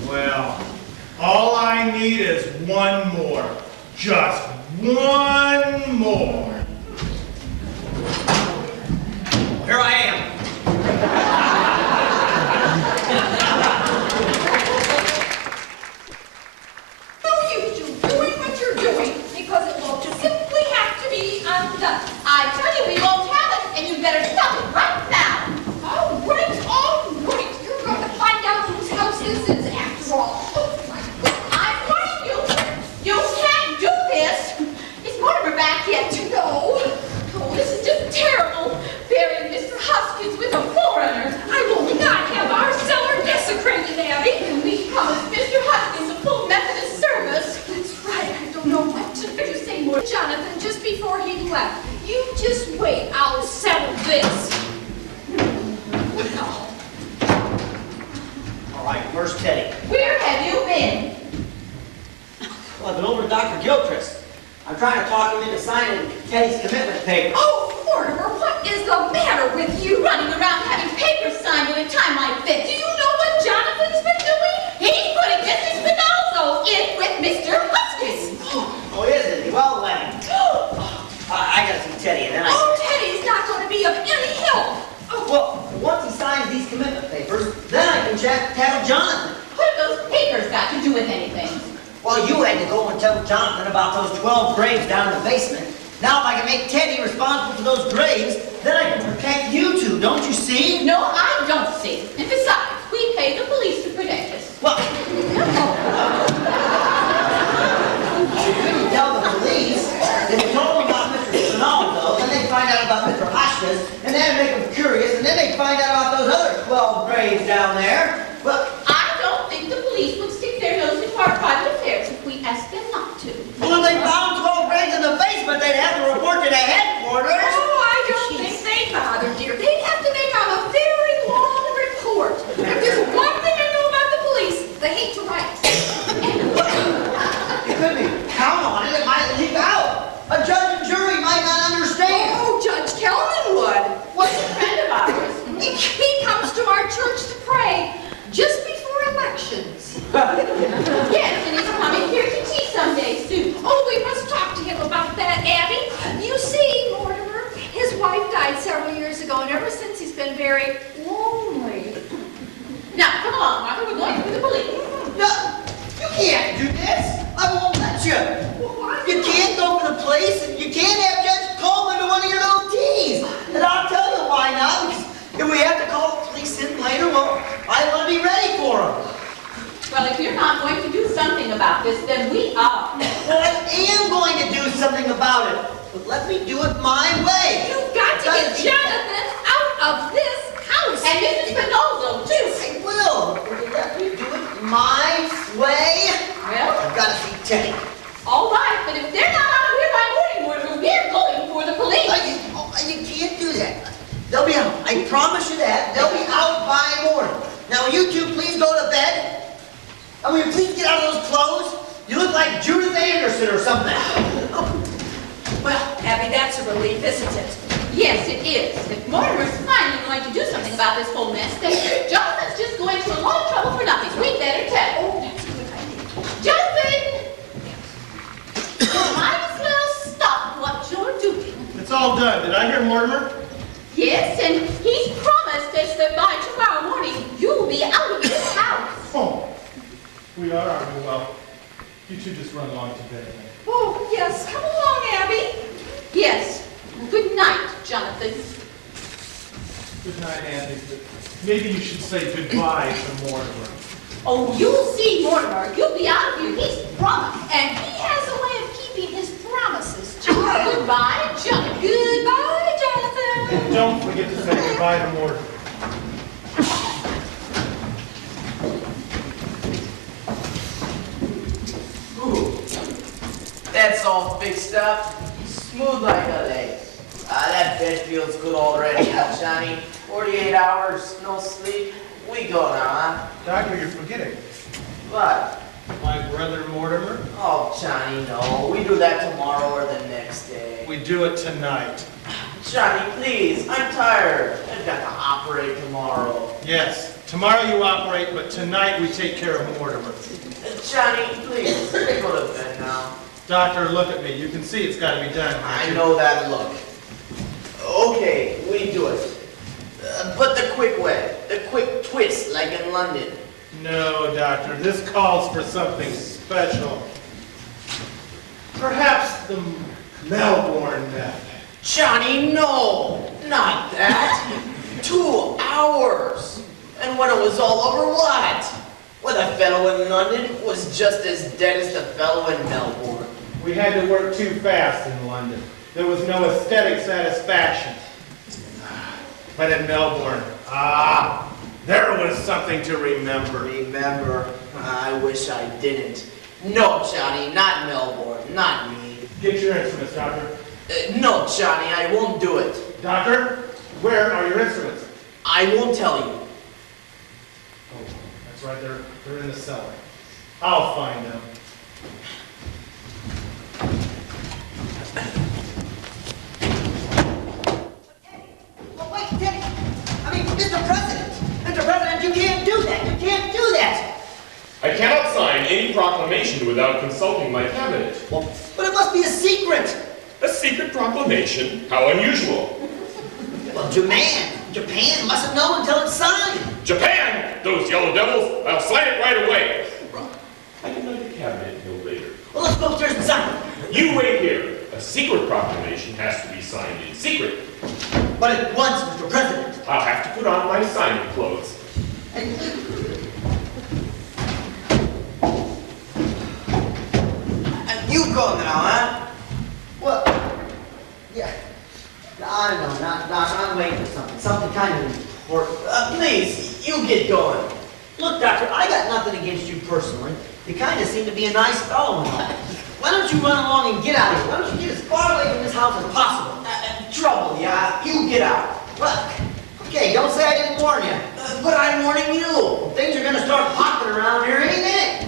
Well, all I need is 1 more. Just 1 more. Here I am. No use you doing what you're doing because it will simply have to be undone. I tell you, we won't have it, and you better stop it right now. All right. You're going to find out whose house this is after all. Oh, my God. I warn you, you can't do this. Is Mortimer back yet? No. Oh, this is just terrible. Burying Mr. Hoskins with a foreigner. I will not have our cellar desecrated, Abby. And we promised Mr. Hoskins a full Methodist service. That's right. I don't know what to say more. Jonathan, just before he left, you just wait. I'll settle this. Well, All right, where's Teddy? Where have you been? Well, I've been over to Dr. I'm trying to talk him into signing Teddy's commitment paper. oh, Mortimer, what is the matter about those 12 graves down in the basement. Now if I can make Teddy responsible for those graves, then I can protect you two, don't you see? No, I don't see. And besides, we pay the police to protect us. Well, you couldn't tell the police. If you told them about Mr. Ronaldo, then they'd find out about Mr. Hotchkiss, and then make them curious, and then they'd find out about those other 12 graves down there. Well, I don't think the police would stick their nose into our private affairs if we asked them not to. well, if they found 12 graves in the basement, they'd have to report to the headquarters. Oh, I don't think they'd bother, dear. They'd have to make out a very long report. If there's one thing I know about the police, they hate to write. You couldn't count on it. It might leak out. A judge and jury might not understand. Oh, Judge Kelman would. What's a friend of ours? He comes to our church to pray just before elections. Yes, and he's coming here to tea someday soon. Oh, we must talk to him about that, Abby. You see, Mortimer, his wife died several years ago, and ever since he's been very lonely. Now, come along, Martha. We're going to the police. No, you can't do this. I won't let you. You can't go to the police, and you can't have Judge Coleman to one of your little teas. And I'll tell you why not. Because if we have to call the police in later, well, I want to be ready for them. Well, if you're not going to do something about this, then we are. Well, I am going to do something about it. But let me do it my way. You've got to get Jonathan out of this house. And Mrs. Pinoldo, too. I will. But you let me do it my way. Well, I've got to see Teddy. all right, but if they're not out here by morning, we're going for the police. You can't do that. They'll be out. I promise you that. They'll be out by morning. Now, will you two please go to bed? And will you please get out of those clothes? You look like Judith Anderson or something. Well, Abby, that's a relief, isn't it? Yes, it is. If Mortimer's finally going to do something about this whole mess, then Jonathan's just going to a lot of trouble for nothing. We'd better tell. Oh, that's a good idea. Jonathan! You might as well stop what you're doing. It's all done. Did I hear Mortimer? Yes, and he's promised us that by tomorrow morning, you'll be out of this house. Oh, we are, aren't we? Well, you two just run along to bed. Oh, yes. Come along, Abby. Yes. Good night, Jonathan. Good night, Andy. But maybe you should say goodbye to Mortimer. Oh, you'll see, Mortimer. You'll be out of here. He's promised. And he has a way of keeping his promises, too. Goodbye, Jonathan. Goodbye, Jonathan. And don't forget to say goodbye to Mortimer. Ooh, that's all fixed up. Smooth like a lake. That bed feels good already, huh, Johnny? 48 hours, no sleep. We go now, huh? Doctor, you're forgetting. What? My brother Mortimer. Oh, Johnny, no. We do that tomorrow or the next day. We do it tonight. Johnny, please. I'm tired. I've got to operate tomorrow. Yes, tomorrow you operate, but tonight we take care of Mortimer. Johnny, please. Go to bed now. Doctor, look at me. You can see it's got to be done. I know that look. Okay, we do it. But the quick way. The quick twist, like in London. No, Doctor. This calls for something special. Perhaps the Melbourne method. Johnny, no! Not that! 2 hours! And when it was all over, what? Well, the fellow in London was just as dead as the fellow in Melbourne. We had to work too fast in London. There was no aesthetic satisfaction. But in Melbourne, there was something to remember. Remember? I wish I didn't. No, Johnny, not Melbourne, not me. Get your instruments, Doctor. No, Johnny, I won't do it. Doctor, where are your instruments? I won't tell you. Oh, that's right, they're in the cellar. I'll find them. Well, wait, Teddy. I mean, Mr. President. Mr. President, you can't do that. You can't do that. I cannot sign any proclamation without consulting my cabinet. Well, but it must be a secret. A secret proclamation? How unusual. Well, Japan mustn't know until it's signed. Japan! Those yellow devils! I'll sign it right away. I can let the cabinet know later. Well, let's go upstairs and sign it. You wait here. A secret proclamation has to be signed in secret. But at once, Mr. President. I'll have to put on my signing clothes. You go now, huh? Well, yeah. I know, Doc, I'm waiting for something. Something kind of important. Please, you get going. Look, Doctor, I got nothing against you personally. You kind of seem to be a nice fellow and all. Why don't you run along and get out of here? Why don't you get as far away from this house as possible? Trouble, yeah? You get out. Well, okay, don't say I didn't warn you. But I'm warning you. Things are going to start popping around here any minute.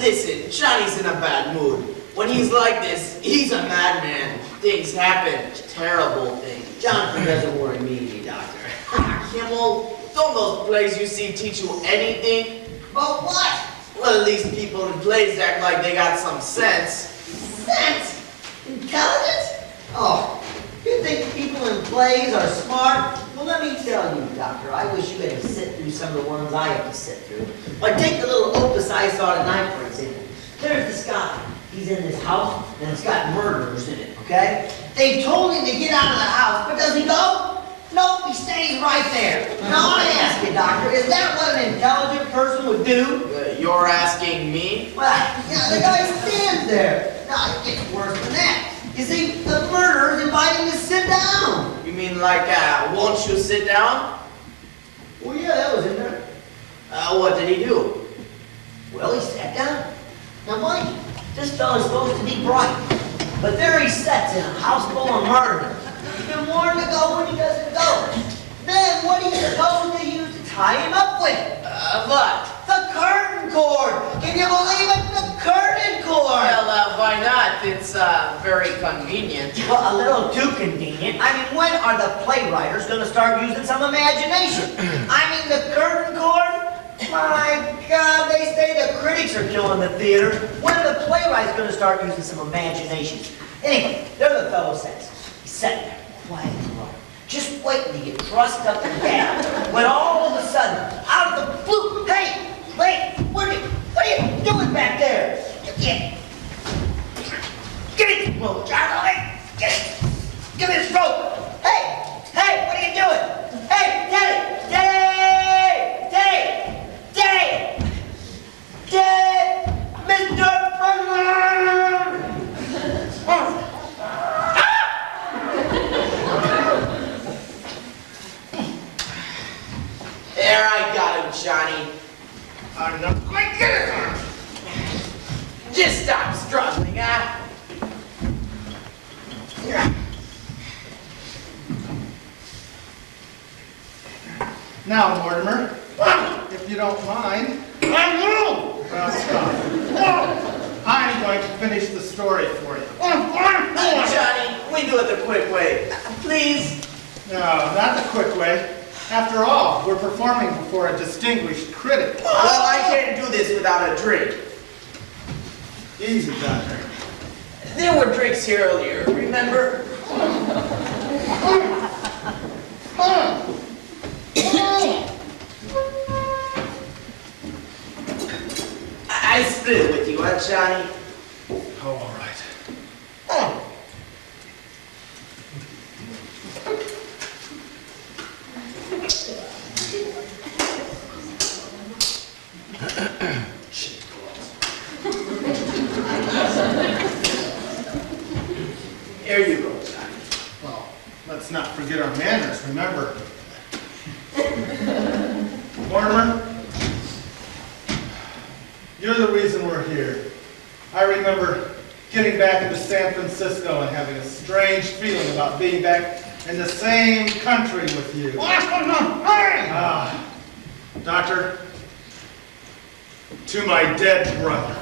Listen, Johnny's in a bad mood. When he's like this, he's a madman. Things happen. Terrible things. Jonathan doesn't worry me, Doctor. Kimmel, don't those plays you see teach you anything? But what? Well, at least people in plays act like they got some sense. Sense? Intelligence? Oh, you think people in plays are smart? Well, let me tell you, Doctor, I wish you had to sit through some of the ones I have to sit through. Like, take the little opus I saw tonight, for example. There's this guy. He's in this house, and it's got murderers in it, okay? They've told him to get out of the house, but does he go? Nope, he stays right there. Now, I ask you, Doctor, is that what an intelligent person would do? You're asking me? Well, yeah, the guy stands there. Now, it gets worse than that. You see, the murderers invite him to sit down. You mean like, won't you sit down? Well, yeah, that was in there. What did he do? Well, he sat down. Now, Mike, this fella's supposed to be bright. But there he sits in a house full of murderers. He's been warned to go when he doesn't go. Then what do you suppose they use to tie him up with? What? The curtain cord. Can you believe it? The curtain cord. Well, why not? It's, very convenient. Well, a little too convenient. I mean, when are the playwriters going to start using some imagination? I mean, the curtain cord? My God, they say the critics are killing the theater. When are the playwrights going to start using some imagination? Anyway, there the fellow sits. He's sitting there, quiet and low, just waiting to get trussed up and down. When all of a sudden, out of the blue, hey, wait, what are you doing back there? Give me this rope, Charlie. Give me this rope. Hey, what are you doing? Hey, Daddy. Mr. There, I got him, Johnny. I'm not quite getting it. Just stop struggling, huh? Now, Mortimer, if you don't mind, well, stop. I'm going to finish the story for you. Johnny, we do it the quick way. Please. No, not the quick way. After all, we're performing before a distinguished critic. Well, I can't do this without a drink. Easy, Doctor. There were drinks here earlier, remember? I split it with you, huh, Johnny? Oh, all right. Here you go, Johnny. Well, let's not forget our manners, remember? Mortimer, you're the reason we're here. I remember getting back into San Francisco and having a strange feeling about being back in the same country with you. Doctor, to my dead brother.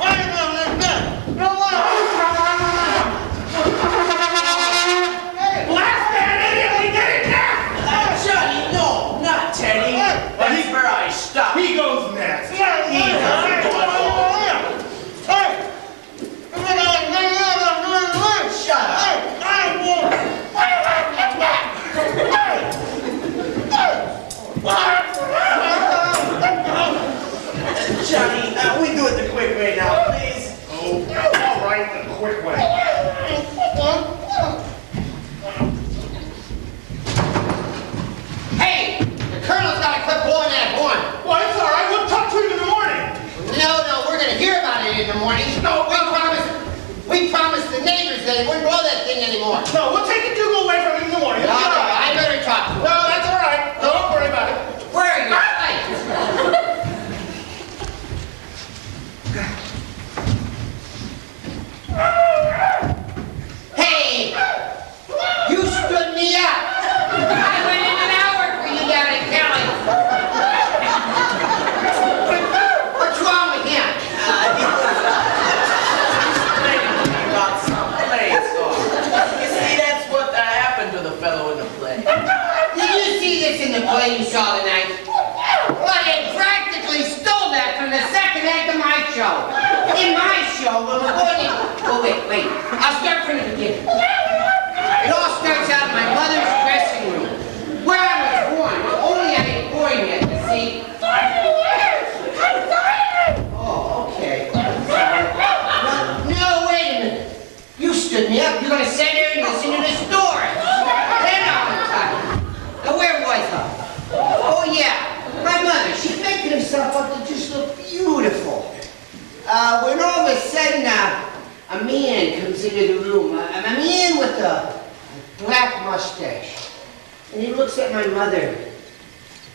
Blast that idiot! We get it now! Johnny, no, not Teddy. That's where I stop. He goes next. He doesn't go at all. Shut up. Johnny, we do it the quick way now, please. Oh, all right, the quick way. Hey, the colonel's got to quit blowing that horn. Well, it's all right. We'll talk to him in the morning. No, we're gonna hear about it in the morning. No, we promised the neighbors that he wouldn't blow that thing anymore. No, we'll take the Dougal away from him in the morning. No, It'll be all right. I better talk to him. No, that's all right. No, don't worry about it. Where are you? Hey, you stood me up. I went in an hour for you down in Kelly. What's wrong with him? He was complaining about some play song. You see, that's what happened to the fellow in the play. Did you see this in the play you saw tonight? Well, they practically stole that from the second act of my show. In my show, when we're going in... Oh, wait. I'll start from the beginning. It all starts out in my mother's dressing room, where I was born. Only I ain't born yet, you see. Oh, okay. No, wait a minute. You stood me up. You're going to sit there and listen to the story. Then I'll talk. Now, where was I? Oh, yeah. My mother, she's making herself up to just look beautiful. When all of a sudden, a man comes into the room. A man with a black mustache. And he looks at my mother.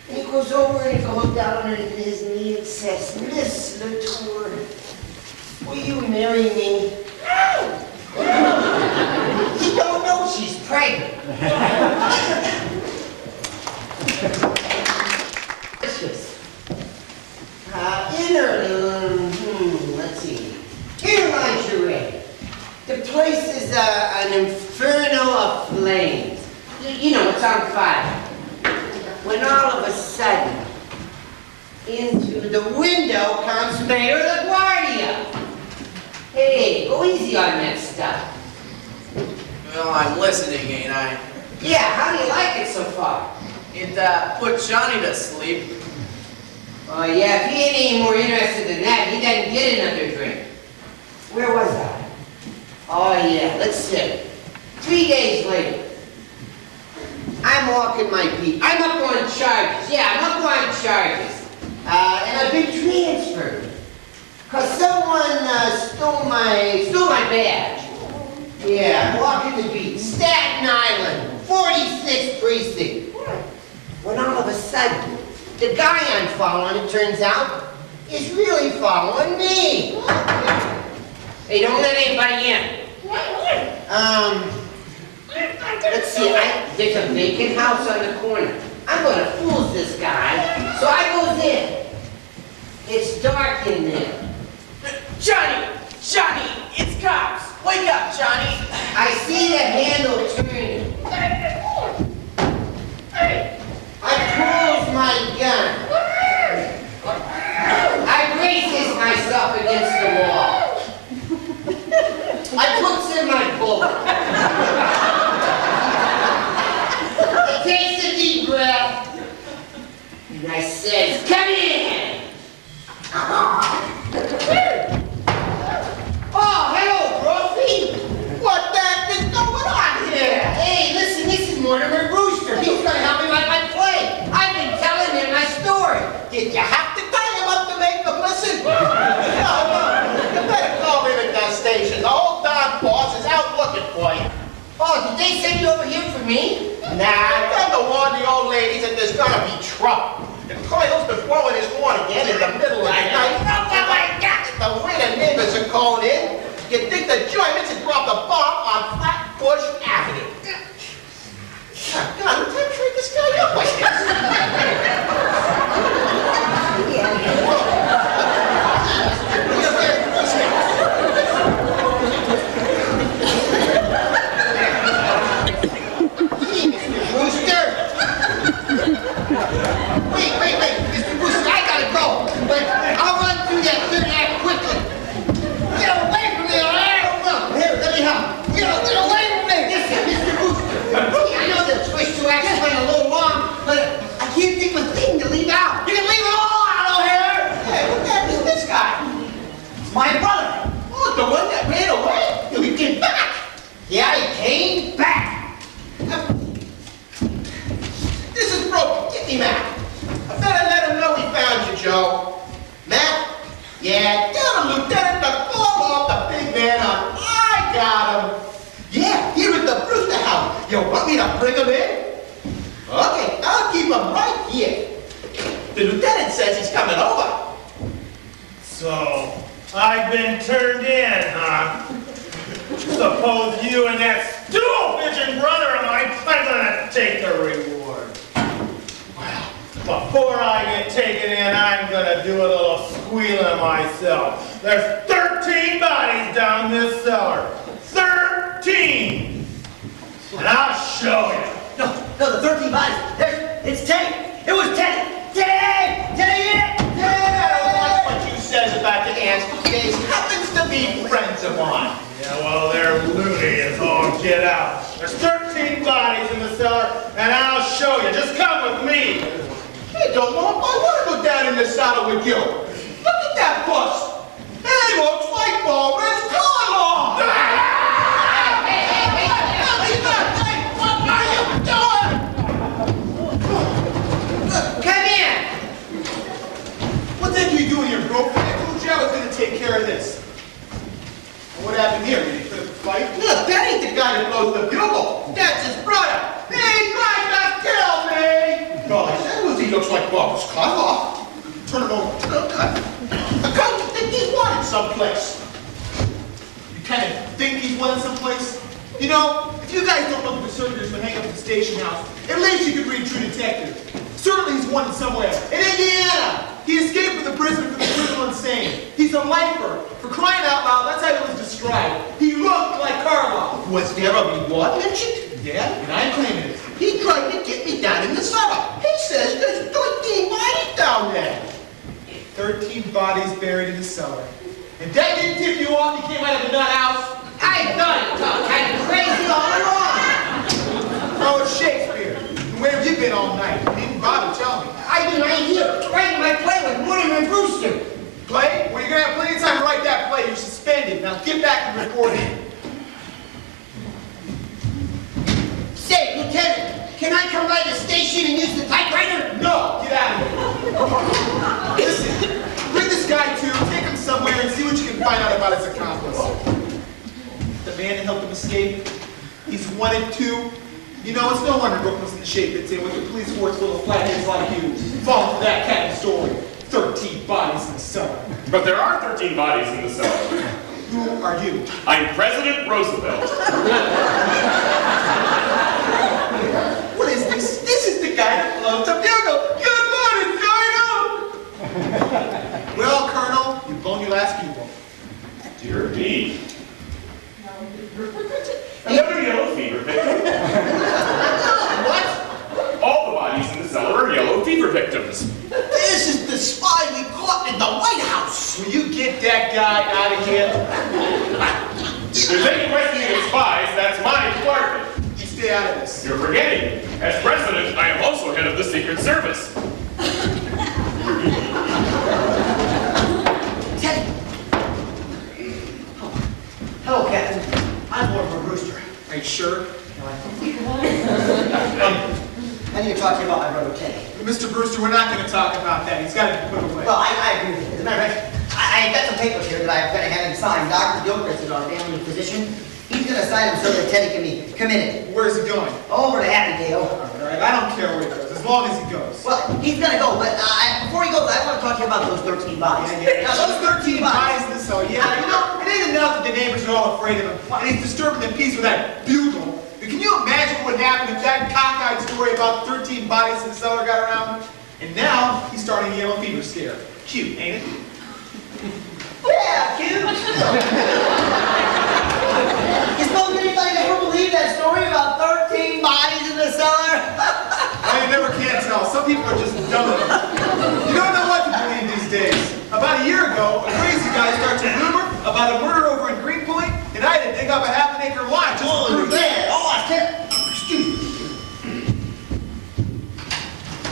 And he goes over and he goes down on his knee and says, Miss Latour, will you marry me? He don't know she's pregnant. In her, let's see, in her lingerie. The place is an inferno of flames. You know, it's on fire. When all of a sudden, into the window comes Mayor LaGuardia. Hey, go easy on that stuff. Well, I'm listening, ain't I? Yeah, how do you like it so far? It put Johnny to sleep. Oh, yeah, if he ain't any more interested than that, he doesn't get another drink. Where was I? Oh, yeah, let's see. 3 days later. I'm walking my beat. I'm up on charges. Yeah, I'm up on charges. And I've been transferred. Because someone stole my badge. Yeah, I'm walking the beat. Staten Island, 46th precinct. When all of a sudden, the guy I'm following, it turns out, is really following me. Hey, don't let anybody in. Let's see, there's a vacant house on the corner. I'm gonna fool this guy. So I goes in. It's dark in there. Johnny, it's cops. Wake up, Johnny. I see the handle turning. I pulls my gun. I braces myself against the wall. I puts in my bullet. I takes a deep breath. And I says, come in. Oh, hello, Brophy. What the heck is going on here? Hey, listen, this is Mortimer Brewster. He's gonna help me write my play. I've been telling him my story. Did you have to tie him up to make him listen? No. You better call him at the station. The old Don boss is out looking for you. Oh, did they send you over here for me? Nah, I'm going to warn the old ladies that there's gonna be trouble. The colonel's been blowing his horn again in the middle of the night. The way the neighbors are calling in, you'd think the Germans had dropped a bomb on Flatbush Avenue. God, who time treat this guy up like Hey, Mr. Brewster. Wait, Mr. Brewster, I gotta go. But I'll run through that third act quickly. Get away from me, all right? No, here, let me help. Get away from me. Listen, Mr. Brewster. I know the first two acts went a little long, but I can't think of a thing to leave out. You can leave it all out over here. Hey, what the heck is this guy? It's my brother. Oh, the one that ran away? He'll be getting back. You want me to bring him in? Okay, I'll keep him right here. The lieutenant says he's coming over. So, I've been turned in, huh? Suppose you and that stool-pigeon brother of mine are gonna take the reward. Well, before I get taken in, I'm gonna do a little squealing myself. There's 13 bodies down this cellar. 13! And I'll show you. No, the 13 bodies. It's Teddy. It was Teddy. Teddy! Teddy! I don't like what you says about the ants. They happens to be friends of mine. Yeah, well, they're loony as all get out. There's 13 bodies in the cellar, and I'll show you. Just come with me. Hey, don't know if I want to go down in the cellar with you. Look at that bus. It looks like Bowman's car. Come in. What the heck are you doing here, bro? I told you I was going to take care of this. What happened here? Did he put a fight? Look, that ain't the guy that blows the bugle. That's his brother. He tried to kill me. No, I said was he looks like Bob was cut off. Turn it over. I kind of think he's wanted someplace. You kind of think he's wanted someplace? You know, if you guys don't know the conservatives would hang up at the station house, at least you could read True Detective. Certainly he's wanted somewhere. In Indiana! He escaped from the prison for the criminal insane. He's a lifer. For crying out loud, that's how he was described. He looked like Karloff. Was there a reward mentioned? Yeah, and I'm claiming it. He tried to get me down in the cellar. He says there's 13 bodies down there. 13 bodies buried in the cellar. And that didn't tip you off you came out of the nut house? I thought it was kind of crazy all along. Oh, it's Shakespeare. And where have you been all night? You didn't bother tell me. I've been right here writing my play with Mortimer Brewster. Play? Well, you're going to have plenty of time to write that play. You're suspended. Now get back to reporting. Say, Lieutenant, can I come by the station and use the typewriter? No, get out of here. Listen, bring this guy to, take him somewhere and see what you can find out about his accomplice. The man that helped him escape, he's wanted too. You know, it's no wonder Brooklyn's in the shape it's in with the police force full of flatheads like you. Fall for that kind of story. 13 bodies in the cellar. But there are 13 bodies in the cellar. Who are you? I'm President Roosevelt. What is this? This is the guy that blows the bugle. Good morning, Colonel! Well, Colonel, you've blown your last bugle. Dear me. Another yellow fever victim. What? All the bodies in the cellar are yellow fever victims. This is the spy we caught in the White House. Will you get that guy out of here? If there's any questioning of spies, that's my department. You stay out of this. You're forgetting. As president, I am also head of the Secret Service. Teddy! Hello, Captain. I'm Mortimer Brewster. Are you sure? I need to talk to you about my brother Teddy. Mr. Brewster, we're not going to talk about that. He's got to be put away. Well, I agree with you. As a matter of fact, I've got some papers here that I'm going to have him sign. Dr. Gilchrist is our family physician. He's going to sign them so that Teddy can be committed. Where's he going? Over to Happydale. All right, I don't care where he goes, as long as he goes. Well, he's going to go, but before he goes, I want to talk to you about those 13 bodies. Now, Those 13 bodies in the cellar. Yeah, you know, it ain't enough that the neighbors are all afraid of him, and he's disturbing the peace with that bugle. But can you imagine what would happen if that cockeyed story about 13 bodies in the cellar got around? And now he's starting a yellow fever scare. Cute, ain't it? Yeah, cute. You suppose anybody ever believed that story about 13 bodies in the cellar? Well, you never can tell. Some people are just dumb enough. You don't know what to believe these days. About a year ago, a crazy guy starts a rumor about a murder over in Greenpoint, and I had to dig up a half-an-acre lot just to prove that. Oh, I can't. Excuse me.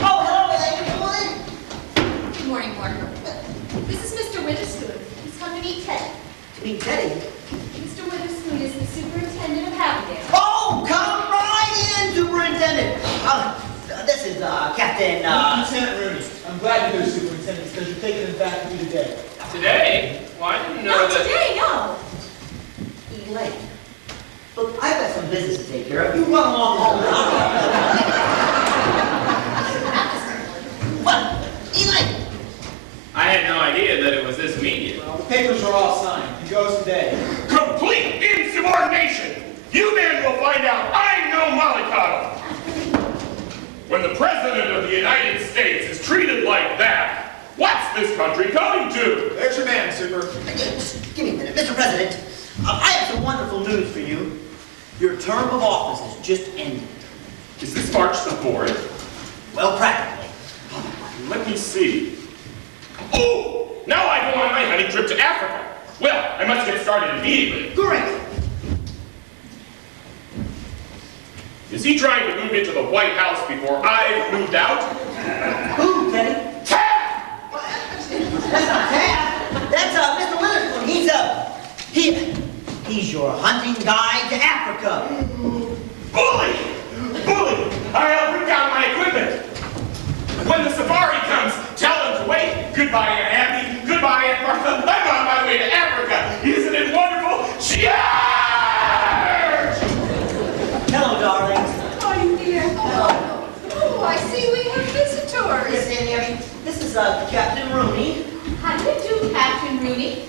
Oh, hello, lady. Come on in. Good morning, Mortimer. This is Mr. Witherspoon. He's come to meet Teddy. To meet Teddy. Mr. Witherspoon is the superintendent of Happydale. Oh, come right in, Superintendent. This is Captain. Lieutenant Rooney, I'm glad you're here, Superintendent, because you're taking him back with you today. Today? Well, I didn't know Not that. today, no. Elaine. Look, I've got some some business to take care of. You run along home now. What? Eli! I had no idea that it was this immediate. Well, the papers are all signed. He goes today. Complete insubordination! You men will find out I know mollycoddle. When the President of the United States is treated like that, what's this country coming to? There's your man, Super. Just give me a minute. Mr. President, I have some wonderful news for you. Your term of office has just ended. Is this March the 4th? Well, practically. Let me see. Oh! Now I go on my hunting trip to Africa. Well, I must get started immediately. Great. Is he trying to move into the White House before I've moved out? Who, Teddy? Tad! That's not Tad. That's Mr. Witherspoon. He's your hunting guide to Africa. Bully! Bully! I'll bring down my equipment. When the safari comes, tell them to wait. Goodbye, Aunt Abby. Goodbye, Aunt Martha. I'm on my way to Africa. Isn't it wonderful? Cheers! Hello, darlings. Oh, dear. Oh, I see we have visitors. Yes, Aunt Abby. This is Captain Rooney. How do you do, Captain Rooney?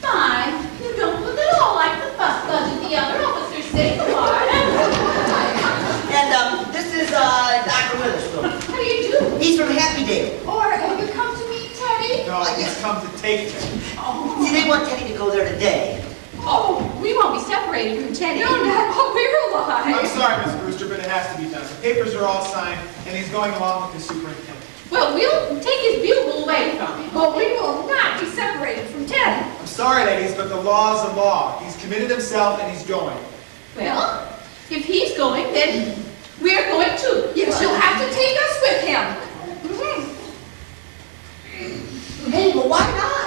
Fine. You don't look at all like the fuss budget the other officers say you are. And this is Dr. Witherspoon. How do you do? He's from Happy Dale. Or have you come to meet Teddy? No, he's come to take him. See, they want Teddy to go there today. Oh, we won't be separated from Teddy. No, no, we're I'm alive. sorry, Miss Brewster, but it has to be done. The papers are all signed, and he's going along with the superintendent. Well, we'll take his bugle away from him. But we will not be separated from Teddy. I'm sorry, ladies, but the law's the law. He's committed himself, and he's going. Well, if he's going, then we're going too. Yes, you'll have to take us with him. Hey, but why not?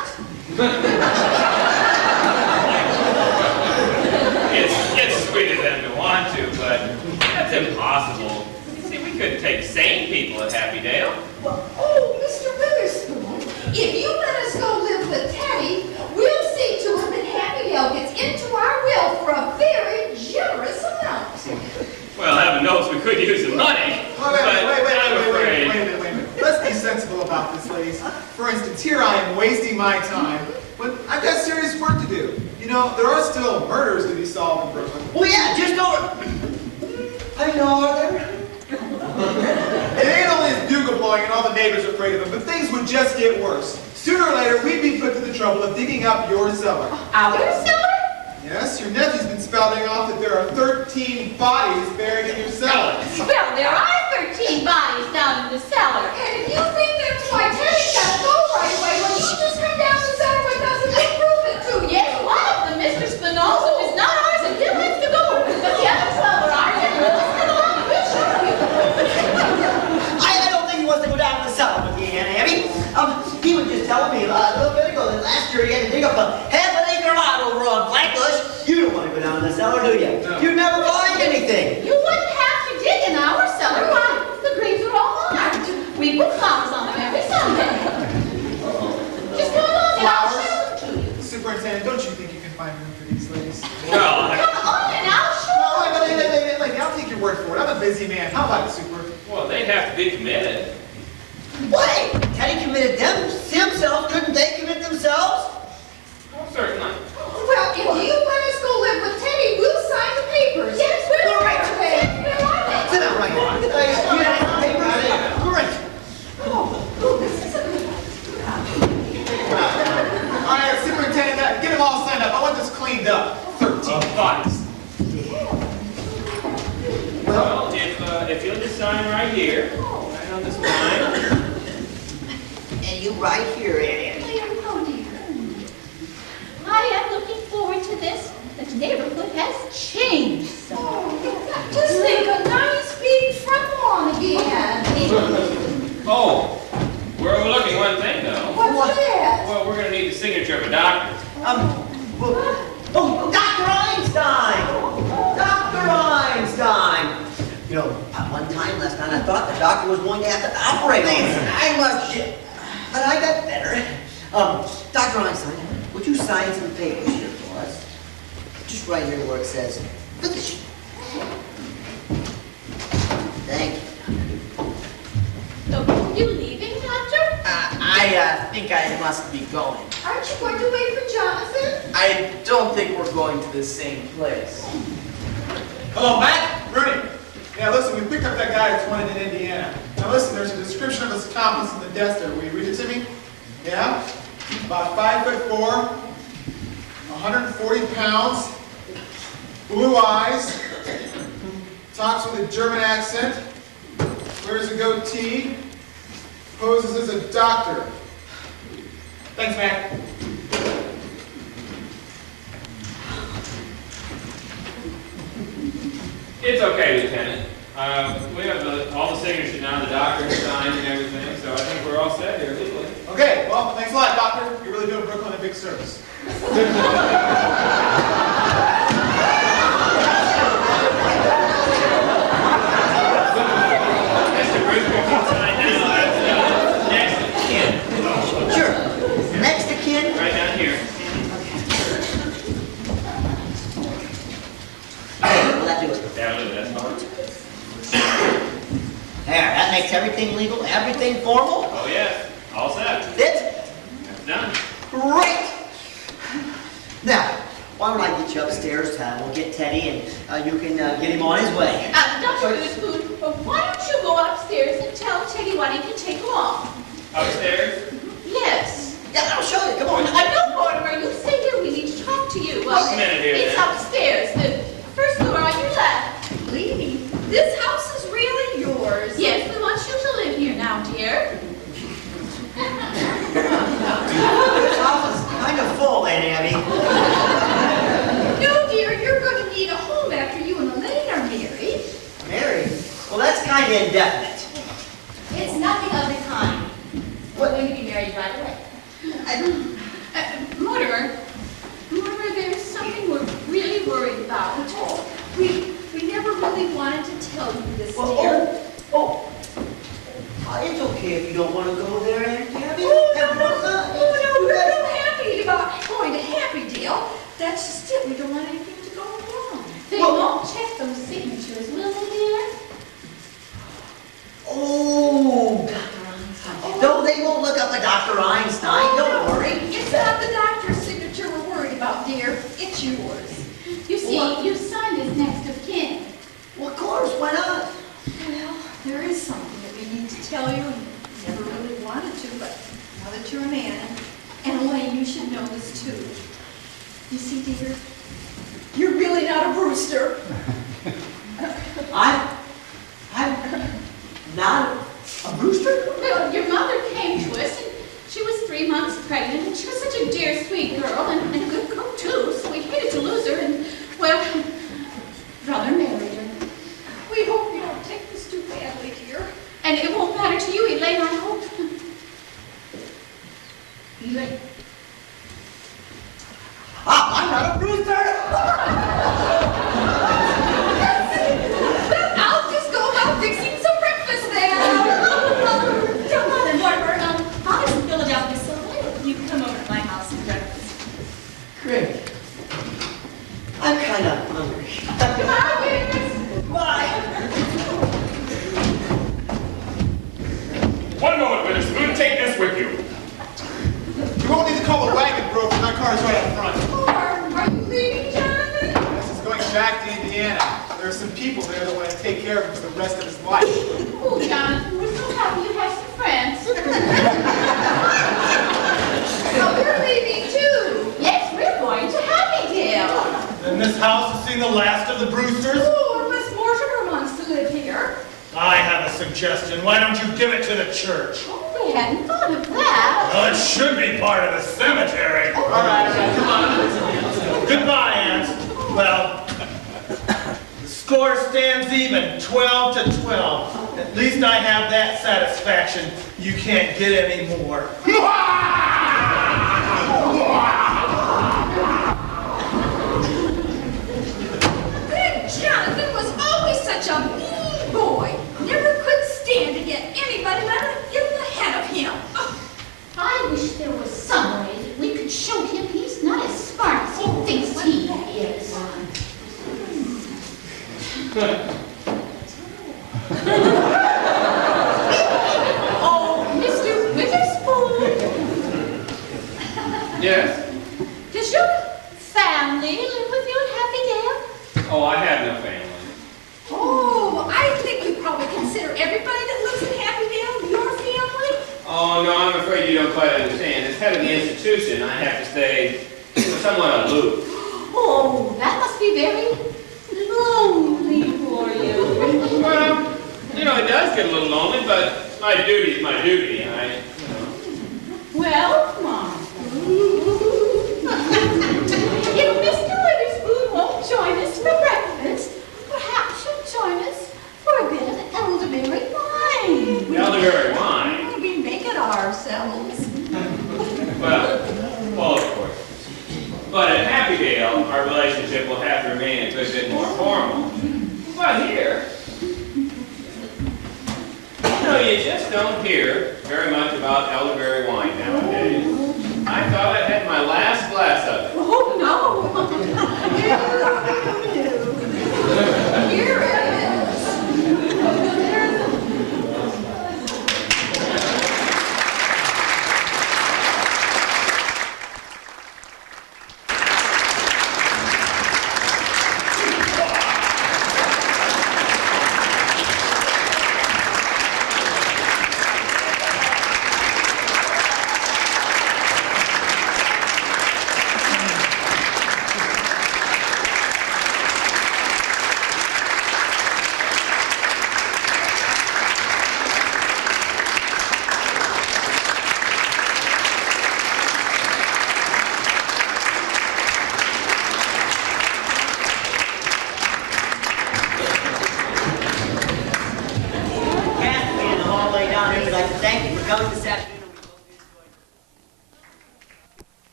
It's sweet of them to want to, but that's impossible. See, we couldn't take sane people at Happy Dale. Well, oh, Mr. Witherspoon, if you let us go live with Teddy, we'll see to it that Happy Dale gets into our will for a very generous amount. Well, heaven knows we could use the money, but I'm afraid. Wait a minute. Let's be sensible about this, ladies. For instance, here I am wasting my time, but I've got serious work to do. You know, there are still murders to be solved in Brooklyn. Well, yeah, just over. I know, are there? It ain't only his bugle blowing and all the neighbors are afraid of him, but things would just get worse. Sooner or later, we'd be put to the trouble of digging up your cellar. Our cellar? Yes, your nephew's been spouting off that there are 13 bodies buried in your cellar. Well, there are 13 bodies down in the cellar. And if you think that's why Teddy's got to go right away, well, you just come down the center with us and we'll prove it to you. Yes, one of them, Mr. Spinoza, is not ours and he'll have to go. But the other 12 are ours and we'll just get along and we'll show you. I don't think he wants to go down to the cellar with you, Aunt Abby. He was just telling me a little bit ago that last year he had to dig up a half-an-acre lot over on Flatbush. You don't want to go down to the cellar, do you? No. You'd never find anything. You wouldn't have to dig in our cellar. Why? The graves are all marked. We put flowers on them every Sunday. Just come along and I'll show them to you. Superintendent, don't you think you can find room for these ladies? Well, Come on and I'll show No, them. wait, lady, I'll take your word for it. I'm a busy man. How about it, Super? well, they'd have to be committed. Wait, Teddy committed himself. Couldn't they commit themselves? Well, certainly. Well, if you let us go live with Teddy, we'll sign the papers. Yes, we're All right. right. Sit down right here. Great. Oh, this is a good idea. All right, Superintendent, get them all signed up. I want this cleaned up. 13 bodies. Well, if you'll just sign right here, right on this line. And you right here, Aunt Abby. Oh, dear. I am looking forward to this. The neighborhood has changed so. Just think, a nice big front lawn again. Oh, we're overlooking one thing, though. What's that? Well, we're going to need the signature of a doctor. Dr. Einstein! Dr. Einstein! You know, at one time last night, I thought the doctor was going to have to operate on me. I must shit. But I got better. Dr. Einstein, would you sign some papers here for us? Just right here where it says physician. Thank you. So, are you leaving, Doctor? I think I must be going. Aren't you going to wait for Jonathan? I don't think we're going to the same place. Hello, Matt? Rooney. Yeah, listen, we picked up that guy that's wanted in Indiana. Now listen, there's a description of his accomplice in the desk there. Will you read it to me? Yeah? About 5'4", 140 pounds, blue eyes, talks with a German accent, wears a goatee, poses as a doctor. Thanks, Matt. It's okay, Lieutenant. We have all the signatures now, the doctor signed and everything, so I think we're all set here legally. Okay, well, thanks a lot, Doctor. You're really doing Brooklyn a big service. Mr. Brewster can sign now. That's next to Ken. Sure. Next to kin. Right down here. Hey, will that do it? That'll do it, that's fine. There, that makes everything legal, everything formal. Oh, yeah. All set. That's That's done. great. Now, why don't I get you upstairs? We'll get Teddy and you can get him on his way. Dr. Goodspoon, why don't you go upstairs and tell Teddy what he can take along? Upstairs? Yes. Yeah, I'll show you. Come on. No, Mortimer, you stay here. We need to talk to you. Just a minute here, It's then. upstairs, the first floor on your left. Levy, this house is really yours. Yes, we want you to live here now, dear. This house is kind of full, Aunt Abby. No, dear, you're going to need a home after you and Elaine are married. Married? Well, that's kind of indefinite. It's nothing of the kind. We're going to be married right away. Mortimer, there's something we're really worried about. We never really wanted to tell you this, Well, dear. It's okay if you don't want to go there, Aunt Abby. No, we're real happy about going to Happy Dale. That's just it. We don't want anything to go wrong. They won't check those signatures, will they, dear? Oh, Dr. Einstein. No, they won't look up a Dr. Einstein. Don't worry. It's not the doctor's signature we're worried about, dear. It's yours. You see, you signed as next of kin. Well, of course, why not? Well, there is something that we need to tell you, and we never really wanted to, but now that you're a man, and Elaine, you should know this too. You see, dear, you're really not a Brewster. I'm not a Brewster? Well, your mother came to us, and she was 3 months pregnant, and she was such a dear, sweet girl, and a good cook, too, so we hated to lose her, and, well, brother married her. We hope you don't take this too badly, dear. And it won't matter to you, Elaine, I hope. Elaine. I'm not a Brewster! I'll just go about fixing some breakfast then. Come on, Mortimer. Father's in Philadelphia, so why don't you come over to my house and breakfast? Great. I'm kind of hungry. Bye. One moment, Witherspoon. Take this with you. You won't need to call a wagon, bro, because my car's right up front. Are you leaving, Jonathan? This is going back to Indiana. There are some people there that want to take care of him for the rest of his life. Oh, Jonathan, we're so happy you have some friends. So you're leaving too? Yes, we're going to Happydale. Then this house has seen the last of the Brewsters? Oh, Miss Mortimer wants to live here. I have a suggestion. Why don't you give it to the church? Oh, we hadn't thought of that. Well, it should be part of the cemetery. All right, come on. Goodbye, Aunt. Well, the score stands even, 12 to 12. At least I have that satisfaction. You can't get any more. Big Jonathan was always such a mean boy. Never could stand to get anybody let her get in the head of him. Ugh. I wish there was some way that we could show him he's not as smart as he thinks he is. Yes? Does your family live with you in Happydale? Oh, I have no family. Oh, I think you probably consider everybody that lives in Happydale your family. Oh, no, I'm afraid you don't quite understand. As head of the institution, I have to stay somewhat aloof. Oh, that must be very lonely for you. Well, you know, it does get a little lonely, but my duty is my duty. Well, Martha, if Mr. Witherspoon won't join us for breakfast, perhaps you'll join us for a bit of elderberry wine. Elderberry wine? We make it ourselves. Well, of course. But at Happydale, our relationship will have to remain a good bit more formal. But here, you know, you just don't hear